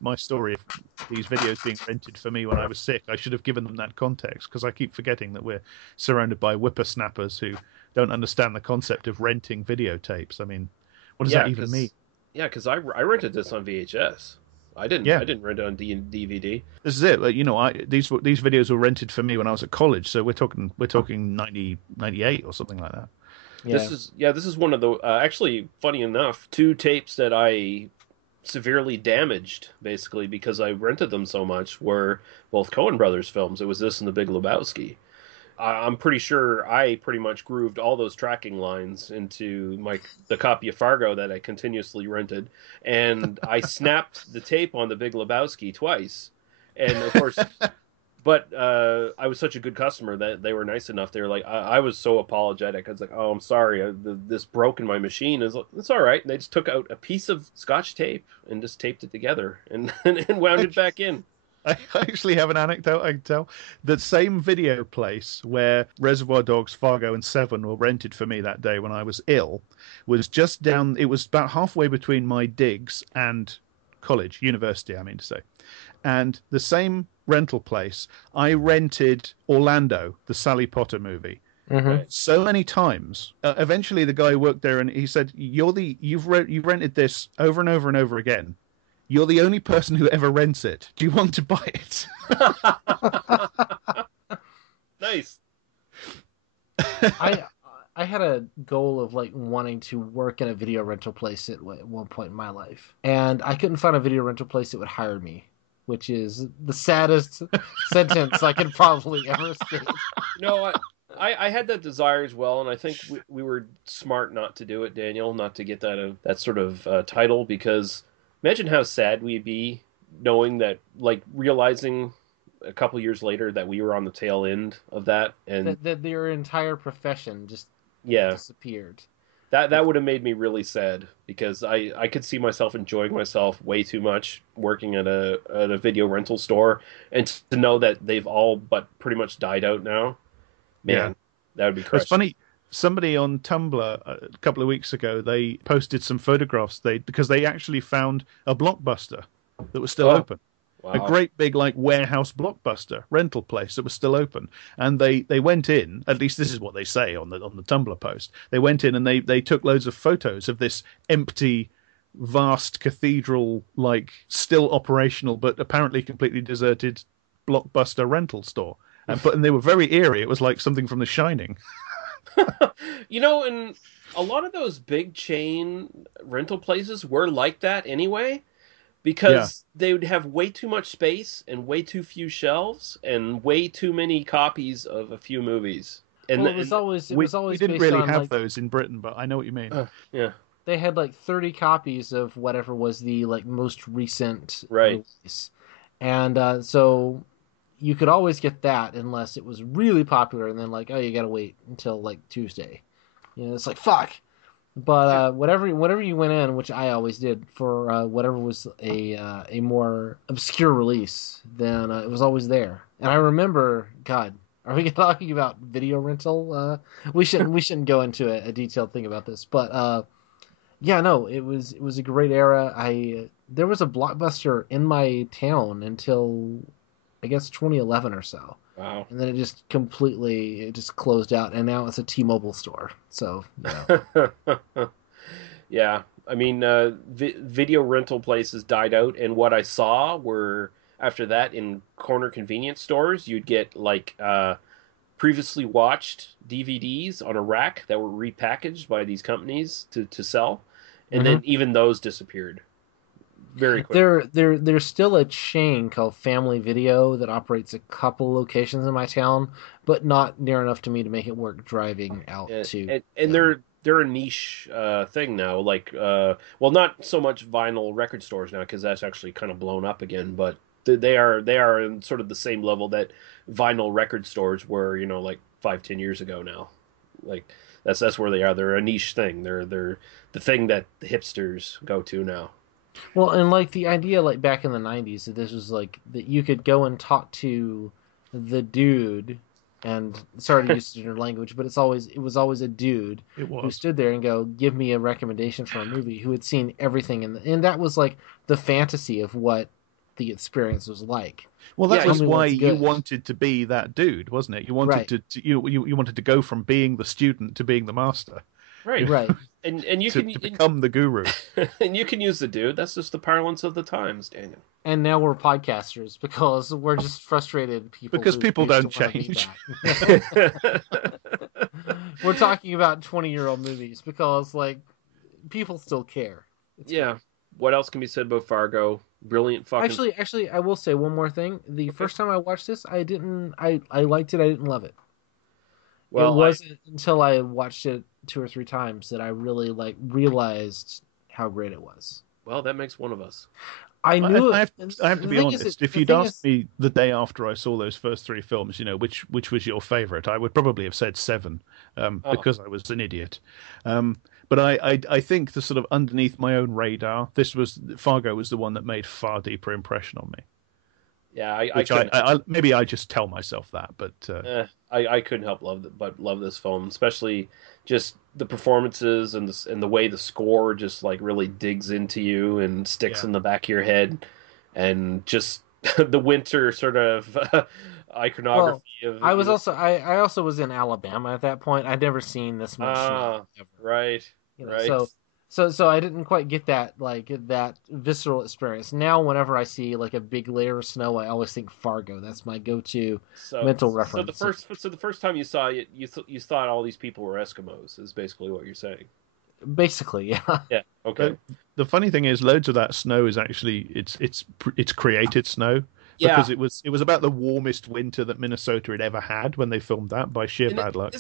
my story of these videos being rented for me when I was sick. I should have given them that context, because I keep forgetting that we're surrounded by whippersnappers who don't understand the concept of renting videotapes. I mean, what does that even mean? Yeah, because I rented this on VHS. I didn't rent it on DVD. This is it. Like, these videos were rented for me when I was at college, so we're talking 98 or something like that. Yeah. This is one of the actually, funny enough, two tapes that I severely damaged, basically, because I rented them so much, were both Coen Brothers films. It was this and The Big Lebowski. I'm pretty sure I pretty much grooved all those tracking lines into the copy of Fargo that I continuously rented, and I snapped the tape on The Big Lebowski twice. And of course, but I was such a good customer that they were nice enough. They were like, I was so apologetic. I was like, oh, I'm sorry, this broke in my machine. It's all right. And they just took out a piece of Scotch tape and just taped it together and wound it back in. I actually have an anecdote I can tell. The same video place where Reservoir Dogs, Fargo, and Seven were rented for me that day when I was ill was just down. It was about halfway between my digs and university, I mean to say. And the same rental place, I rented Orlando, the Sally Potter movie. So many times. Eventually, the guy who worked there, and he said, "You've rented this over and over and over again. You're the only person who ever rents it. Do you want to buy it?" Nice. I had a goal of like wanting to work in a video rental place at one point in my life, and I couldn't find a video rental place that would hire me, which is the saddest sentence I could probably ever say. I had that desire as well, and I think we were smart not to do it, Daniel, not to get that sort of title, because imagine how sad we'd be knowing that, like, realizing a couple years later that we were on the tail end of that, and that their entire profession just disappeared. That would have made me really sad, because I could see myself enjoying myself way too much working at a video rental store, and to know that they've all but pretty much died out now, man, that would be crushing. It's funny. Somebody on Tumblr a couple of weeks ago, they posted some photographs because they actually found a Blockbuster that was still open. Wow. A great big warehouse Blockbuster rental place that was still open. And they went in, at least this is what they say on the Tumblr post. They went in and they took loads of photos of this empty, vast cathedral, still operational but apparently completely deserted Blockbuster rental store. And they were very eerie. It was like something from The Shining. And a lot of those big chain rental places were like that anyway, because they would have way too much space and way too few shelves and way too many copies of a few movies. And Well, it was always we didn't based really on, have like, those in Britain, but I know what you mean. Yeah. they had like 30 copies of whatever was the like most recent Right. release, and so you could always get that unless it was really popular, and then like, oh, you gotta wait until like Tuesday. You know, it's like fuck. But whatever you went in, which I always did for whatever was a more obscure release, then it was always there. And I remember, God, are we talking about video rental? We shouldn't go into a detailed thing about this, but yeah, no, it was a great era. There was a Blockbuster in my town until I guess 2011 or so. Wow. And then it just completely closed out, and now it's a T-Mobile store. So, yeah, I mean, video rental places died out, and what I saw were after that in corner convenience stores, you'd get like previously watched DVDs on a rack that were repackaged by these companies to sell, and then even those disappeared very quickly. There's still a chain called Family Video that operates a couple locations in my town, but not near enough to me to make it work driving out to. And they're a niche thing now. Like, well, not so much vinyl record stores now because that's actually kind of blown up again. But they are in sort of the same level that vinyl record stores were, you know, like 5-10 years ago now. Like that's where they are. They're a niche thing. They're the thing that the hipsters go to now. Well, and like the idea, like back in the 90s, that this was like that you could go and talk to the dude, and sorry to use your language, but it was always a dude who stood there and go, give me a recommendation for a movie, who had seen everything, and that was like the fantasy of what the experience was like. Well, that was why you wanted to be that dude, wasn't it? You wanted you wanted to go from being the student to being the master. Right. And you can become the guru. And you can use the dude. That's just the parlance of the times, Daniel. And now we're podcasters because we're just frustrated people. Because people don't change. We're talking about 20-year-old movies because like people still care. Yeah. What else can be said about Fargo? Brilliant fucking. Actually, I will say one more thing. The first time I watched this, I liked it. I didn't love it. Well, it wasn't until I watched it 2 or 3 times that I really realized how great it was. Well, that makes one of us. I have to be honest. If you'd asked me the day after I saw those first 3 films, you know, which was your favorite, I would probably have said 7, because I was an idiot. But I think the sort of underneath my own radar, Fargo was the one that made far deeper impression on me. Yeah, maybe I just tell myself that, but I couldn't help love this film, especially just the performances and the way the score just like really digs into you and sticks in the back of your head, and just the winter sort of iconography of. I also was in Alabama at that point. I'd never seen this much snow ever. Right. You know, So I didn't quite get that visceral experience. Now, whenever I see like a big layer of snow, I always think Fargo. That's my go-to mental reference. So the first time you saw it, you thought all these people were Eskimos. Is basically what you're saying. Basically, yeah. Yeah. Okay. The funny thing is, loads of that snow is actually it's created snow. Because it was about the warmest winter that Minnesota had ever had when they filmed that by sheer bad luck.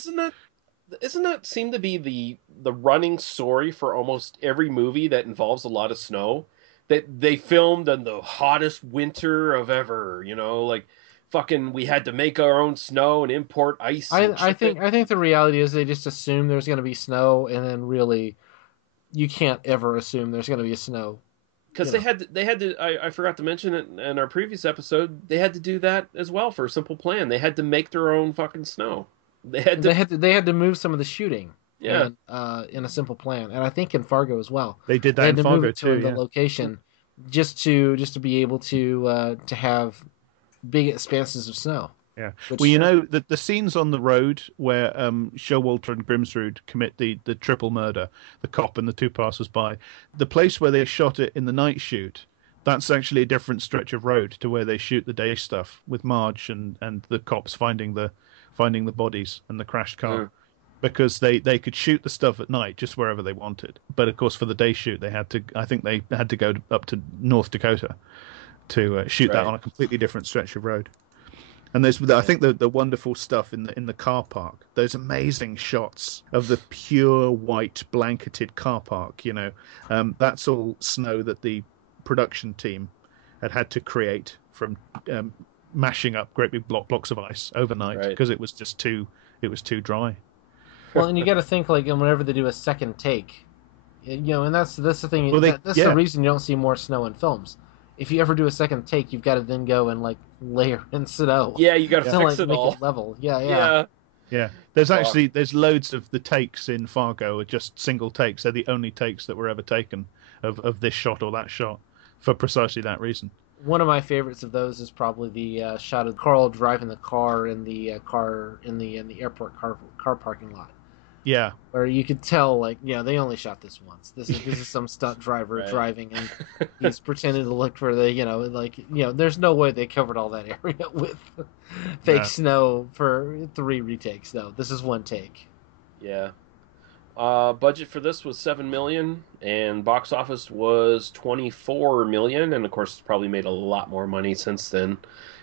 Isn't that seem to be the running story for almost every movie that involves a lot of snow? That they filmed in the hottest winter of ever, you know, like fucking we had to make our own snow and import ice. I think the reality is they just assume there's going to be snow, and then really you can't ever assume there's going to be snow. Because they had to. I forgot to mention it in our previous episode. They had to do that as well for a simple plan. They had to make their own fucking snow. They had to move some of the shooting. Yeah. In a simple plan, and I think in Fargo as well. They did that in Fargo too. The location, just to be able to have big expanses of snow. Yeah. Well, you know, the scenes on the road where Showalter and Grimsrud commit the triple murder, the cop and the 2 passers-by, the place where they shot it in the night shoot, that's actually a different stretch of road to where they shoot the day stuff with Marge and the cops finding the bodies and the crashed car. Yeah. Because they could shoot the stuff at night just wherever they wanted. But of course, for the day shoot, they had to go up to North Dakota to shoot that on a completely different stretch of road. And there's, I think, the wonderful stuff in the car park. Those amazing shots of the pure white blanketed car park. That's all snow that the production team had to create from mashing up great big blocks of ice overnight because it was just too dry. Well, and you got to think like whenever they do a second take, and that's the thing. Well, that's the reason you don't see more snow in films. If you ever do a second take, you've got to then go and like layer in snow. Yeah, you got to fix like, it make all. it level. Yeah. There's loads of the takes in Fargo are just single takes. They're the only takes that were ever taken of this shot or that shot for precisely that reason. One of my favorites of those is probably the shot of Carl driving the car in the airport car parking lot. Yeah, where you could tell, like, they only shot this once. This is some stunt driver driving, and he's pretending to look for the, there's no way they covered all that area with fake snow for 3 retakes. Though this is 1 take. Yeah. Budget for this was $7 million, and box office was $24 million, and of course, it's probably made a lot more money since then.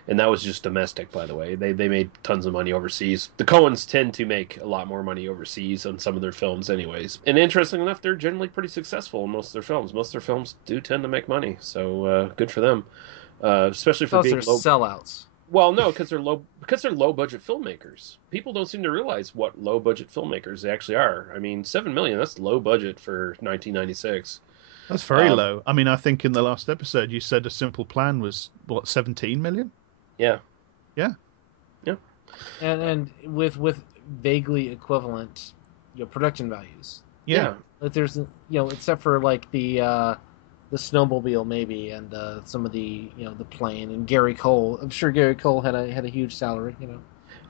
And that was just domestic, by the way. They made tons of money overseas. The Coens tend to make a lot more money overseas on some of their films anyways. And interestingly enough, they're generally pretty successful in most of their films. Most of their films do tend to make money, so good for them. Especially for being low sellouts. Well, no, because they're low budget filmmakers. People don't seem to realize what low budget filmmakers they actually are. I mean, $7 million, that's low budget for 1996. That's very low. I mean, I think in the last episode you said A Simple Plan was, 17 million? Yeah. Yeah. Yeah. And with vaguely equivalent, production values. Yeah. Like there's, except for like the snowmobile maybe, and some of the the plane and Gary Cole. I'm sure Gary Cole had a huge salary.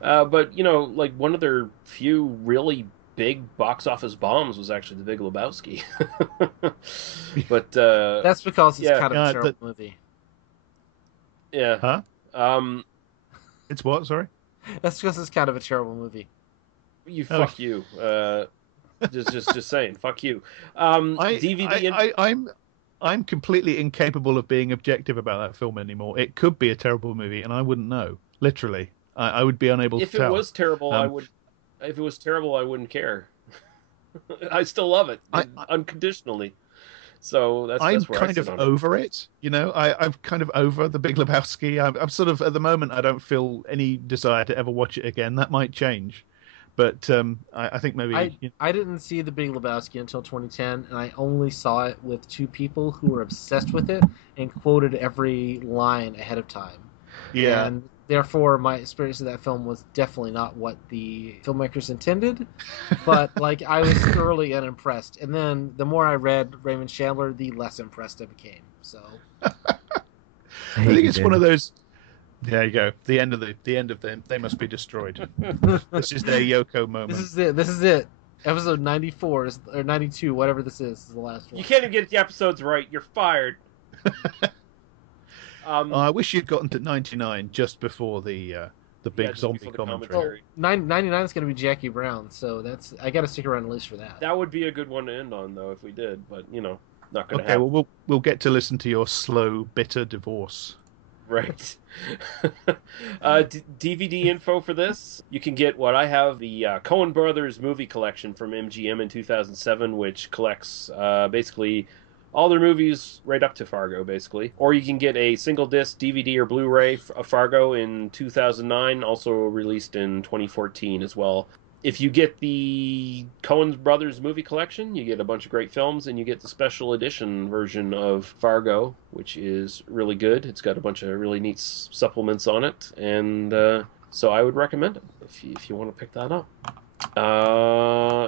But like one of their few really big box office bombs was actually The Big Lebowski. But that's because it's kind of a terrible movie. Yeah. Huh? It's what? Sorry. That's because it's kind of a terrible movie. Fuck you. Just saying. Fuck you. DVD. I'm completely incapable of being objective about that film anymore. It could be a terrible movie, and I wouldn't know. Literally, I would be unable to tell. If it was terrible, I would. If it was terrible, I wouldn't care. I still love it unconditionally. So that's where kind of over it. I'm kind of over The Big Lebowski. I'm sort of at the moment. I don't feel any desire to ever watch it again. That might change, but I think maybe I didn't see The Big Lebowski until 2010, and I only saw it with 2 people who were obsessed with it and quoted every line ahead of time. Yeah. And therefore, my experience of that film was definitely not what the filmmakers intended, but I was thoroughly unimpressed. And then the more I read Raymond Chandler, the less impressed I became. So I think it's one of those. There you go. The end of them. They must be destroyed. This is their Yoko moment. This is it. Episode 94 or 92, whatever this is the last one. You can't even get the episodes right. You're fired. I wish you'd gotten to 99 just before the big zombie commentary. 99 is going to be Jackie Brown, so I got to stick around at least for that. That would be a good one to end on, though, if we did. But not going to happen. Okay, well we'll get to listen to your slow, bitter divorce. Right. DVD info for this. You can get what I have, the Coen Brothers movie collection from MGM in 2007, which collects basically all their movies right up to Fargo, basically. Or you can get a single disc DVD or Blu-ray of Fargo in 2009, also released in 2014 as well. If you get the Coen Brothers movie collection, you get a bunch of great films, and you get the special edition version of Fargo, which is really good. It's got a bunch of really neat supplements on it, and so I would recommend it if you want to pick that up.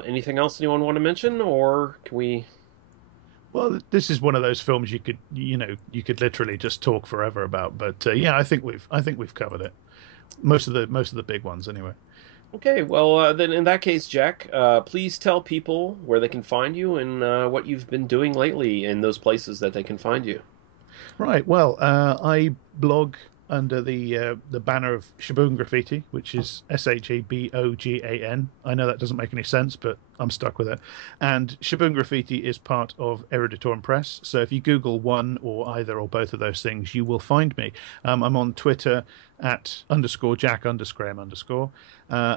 Anything else anyone want to mention, or can we... Well, this is one of those films you could literally just talk forever about. But I think we've covered it. Most of the big ones, anyway. Okay, well then in that case, Jack, please tell people where they can find you and what you've been doing lately in those places that they can find you. Right. Well, I blog under the banner of Shaboon Graffiti, which is Shabogan. I know that doesn't make any sense, but I'm stuck with it. And Shaboon Graffiti is part of Eruditorum Press. So if you Google one or either or both of those things, you will find me. I'm on Twitter at _Jack_M_.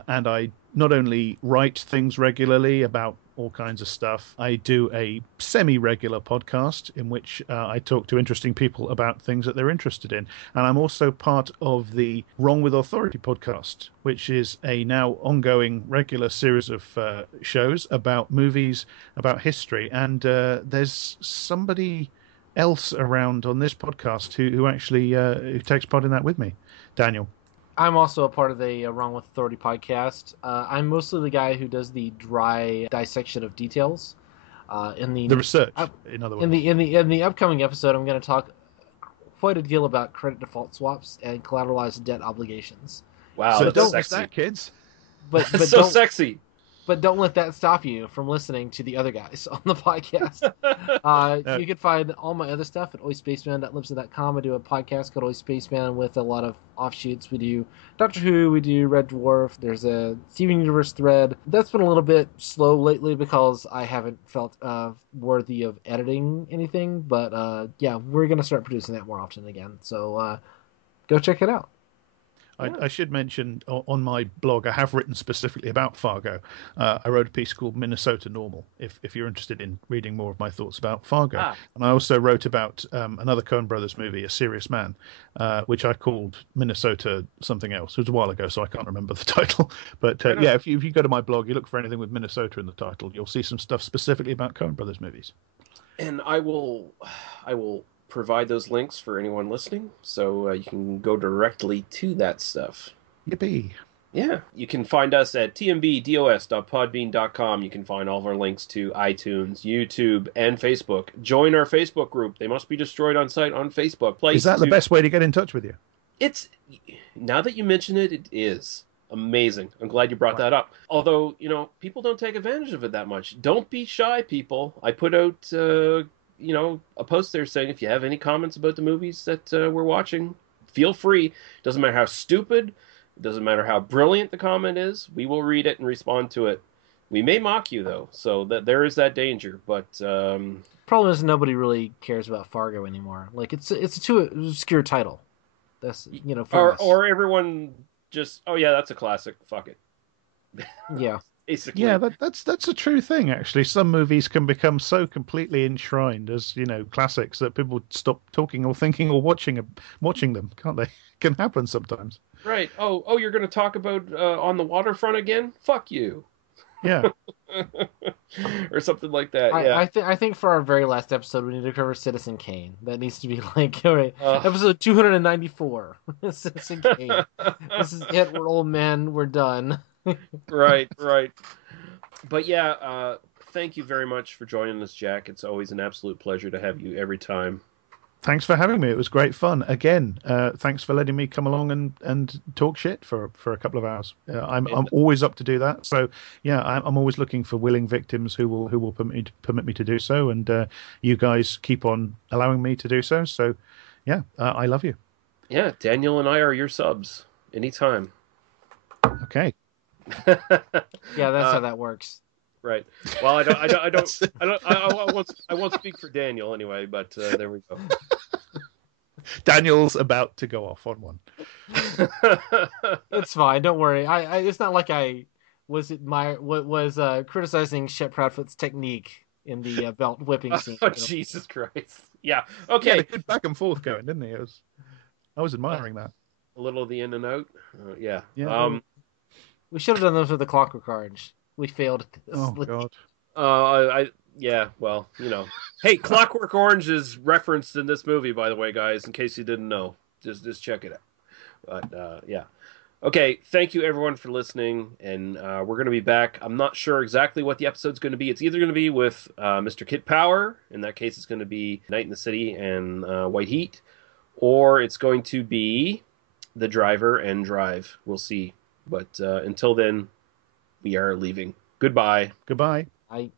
And I not only write things regularly about all kinds of stuff, I do a semi-regular podcast in which I talk to interesting people about things that they're interested in. And I'm also part of the Wrong with Authority podcast, which is a now ongoing regular series of shows about movies, about history. And there's somebody else around on this podcast who actually who takes part in that with me. Daniel. I'm also a part of the Wrong with Authority podcast. I'm mostly the guy who does the dry dissection of details. In the research, in other words. In the upcoming episode, I'm going to talk quite a deal about credit default swaps and collateralized debt obligations. Wow, so that's sexy, that, kids. But so sexy. But don't let that stop you from listening to the other guys on the podcast. You can find all my other stuff at oispaceman.libsyn.com. I do a podcast called Oi Spaceman with a lot of offshoots. We do Doctor Who, we do Red Dwarf, there's a Steven Universe thread. That's been a little bit slow lately because I haven't felt worthy of editing anything. But yeah, we're going to start producing that more often again. So go check it out. I should mention on my blog, I have written specifically about Fargo. I wrote a piece called Minnesota Normal, if you're interested in reading more of my thoughts about Fargo. And I also wrote about another Coen Brothers movie, A Serious Man, which I called Minnesota something else. It was a while ago, so I can't remember the title. But yeah, if you go to my blog, you look for anything with Minnesota in the title, you'll see some stuff specifically about Coen Brothers movies. And I will provide those links for anyone listening, so you can go directly to that stuff. Yippee. Yeah. You can find us at tmbdos.podbean.com. You can find all of our links to iTunes, YouTube, and Facebook. Join our Facebook group. They must be destroyed on site on Facebook. Is that the best way to get in touch with you? It's, now that you mention it, it is. Amazing. I'm glad you brought that up. Although, people don't take advantage of it that much. Don't be shy, people. I put out a post there saying if you have any comments about the movies that we're watching, feel free. Doesn't matter how stupid, it doesn't matter how brilliant the comment is, we will read it and respond to it. We may mock you, though, so that there is that danger, but problem is nobody really cares about Fargo anymore. Like, it's a too obscure title. That's, for us. Or everyone just, oh yeah, that's a classic, fuck it. Yeah. Basically. Yeah, that's a true thing, actually. Some movies can become so completely enshrined as, classics that people stop talking or thinking or watching them, can't they? Can happen sometimes. Right. Oh, you're going to talk about On the Waterfront again? Fuck you. Yeah. Or something like that. I think for our very last episode, we need to cover Citizen Kane. That needs to be like, all right, episode 294. Citizen Kane. This is it. We're old men. We're done. Right. But yeah, thank you very much for joining us, Jack. It's always an absolute pleasure to have you every time. Thanks for having me. It was great fun. Again, thanks for letting me come along and talk shit for a couple of hours. I'm always up to do that. So yeah, I'm always looking for willing victims who will permit me to do so, and you guys keep on allowing me to do so. So yeah, I love you. Yeah, Daniel and I are your subs anytime. Okay. Yeah, that's how that works. Right. Well, I won't speak for Daniel anyway, but there we go. Daniel's about to go off on one. It's fine. Don't worry. It's not like I was criticizing Shep Proudfoot's technique in the belt whipping scene. Oh, Jesus Christ. Yeah. Okay. He had a good back and forth going, didn't he? I was admiring that. A little of the in and out. Yeah. We should have done those with the Clockwork Orange. We failed at this. Oh, God. Yeah, well, Hey, Clockwork Orange is referenced in this movie, by the way, guys, in case you didn't know. Just check it out. But, yeah. Okay, thank you, everyone, for listening, and we're going to be back. I'm not sure exactly what the episode's going to be. It's either going to be with Mr. Kit Power. In that case, it's going to be Night in the City and White Heat. Or it's going to be The Driver and Drive. We'll see. But until then, we are leaving. Goodbye. Goodbye. Bye.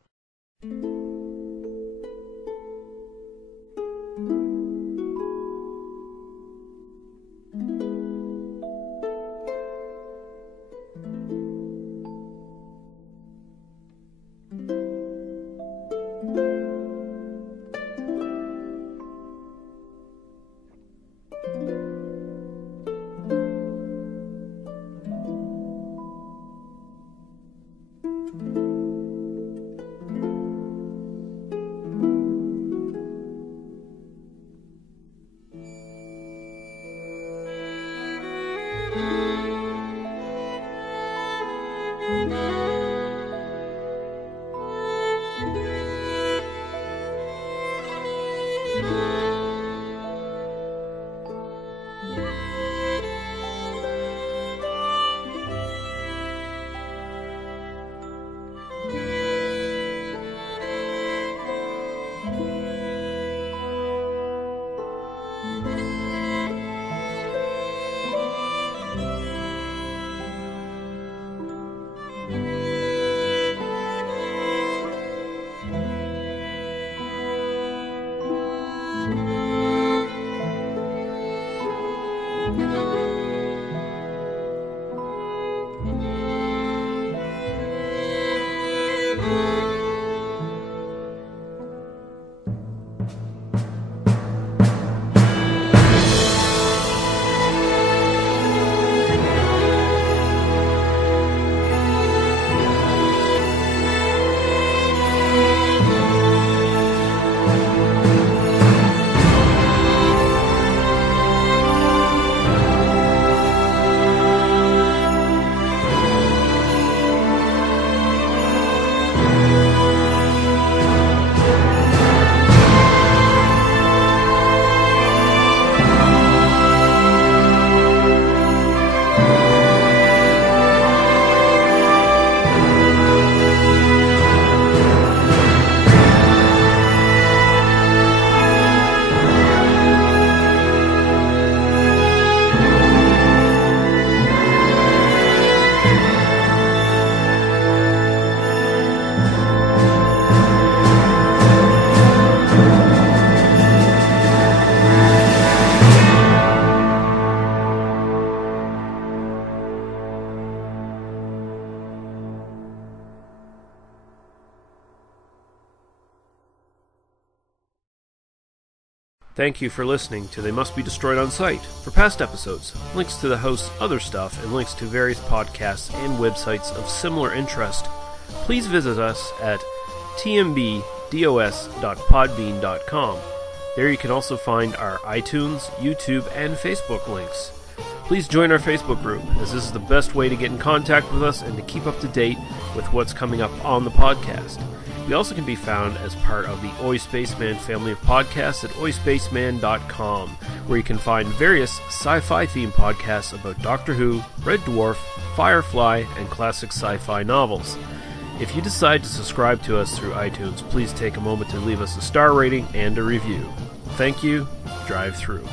Thank you for listening to They Must Be Destroyed on Sight. For past episodes, links to the host's other stuff, and links to various podcasts and websites of similar interest, please visit us at tmbdos.podbean.com. There you can also find our iTunes, YouTube, and Facebook links. Please join our Facebook group, as this is the best way to get in contact with us and to keep up to date with what's coming up on the podcast. We also can be found as part of the Oi Spaceman family of podcasts at oispaceman.com, where you can find various sci-fi themed podcasts about Doctor Who, Red Dwarf, Firefly, and classic sci-fi novels. If you decide to subscribe to us through iTunes, please take a moment to leave us a star rating and a review. Thank you. Drive through.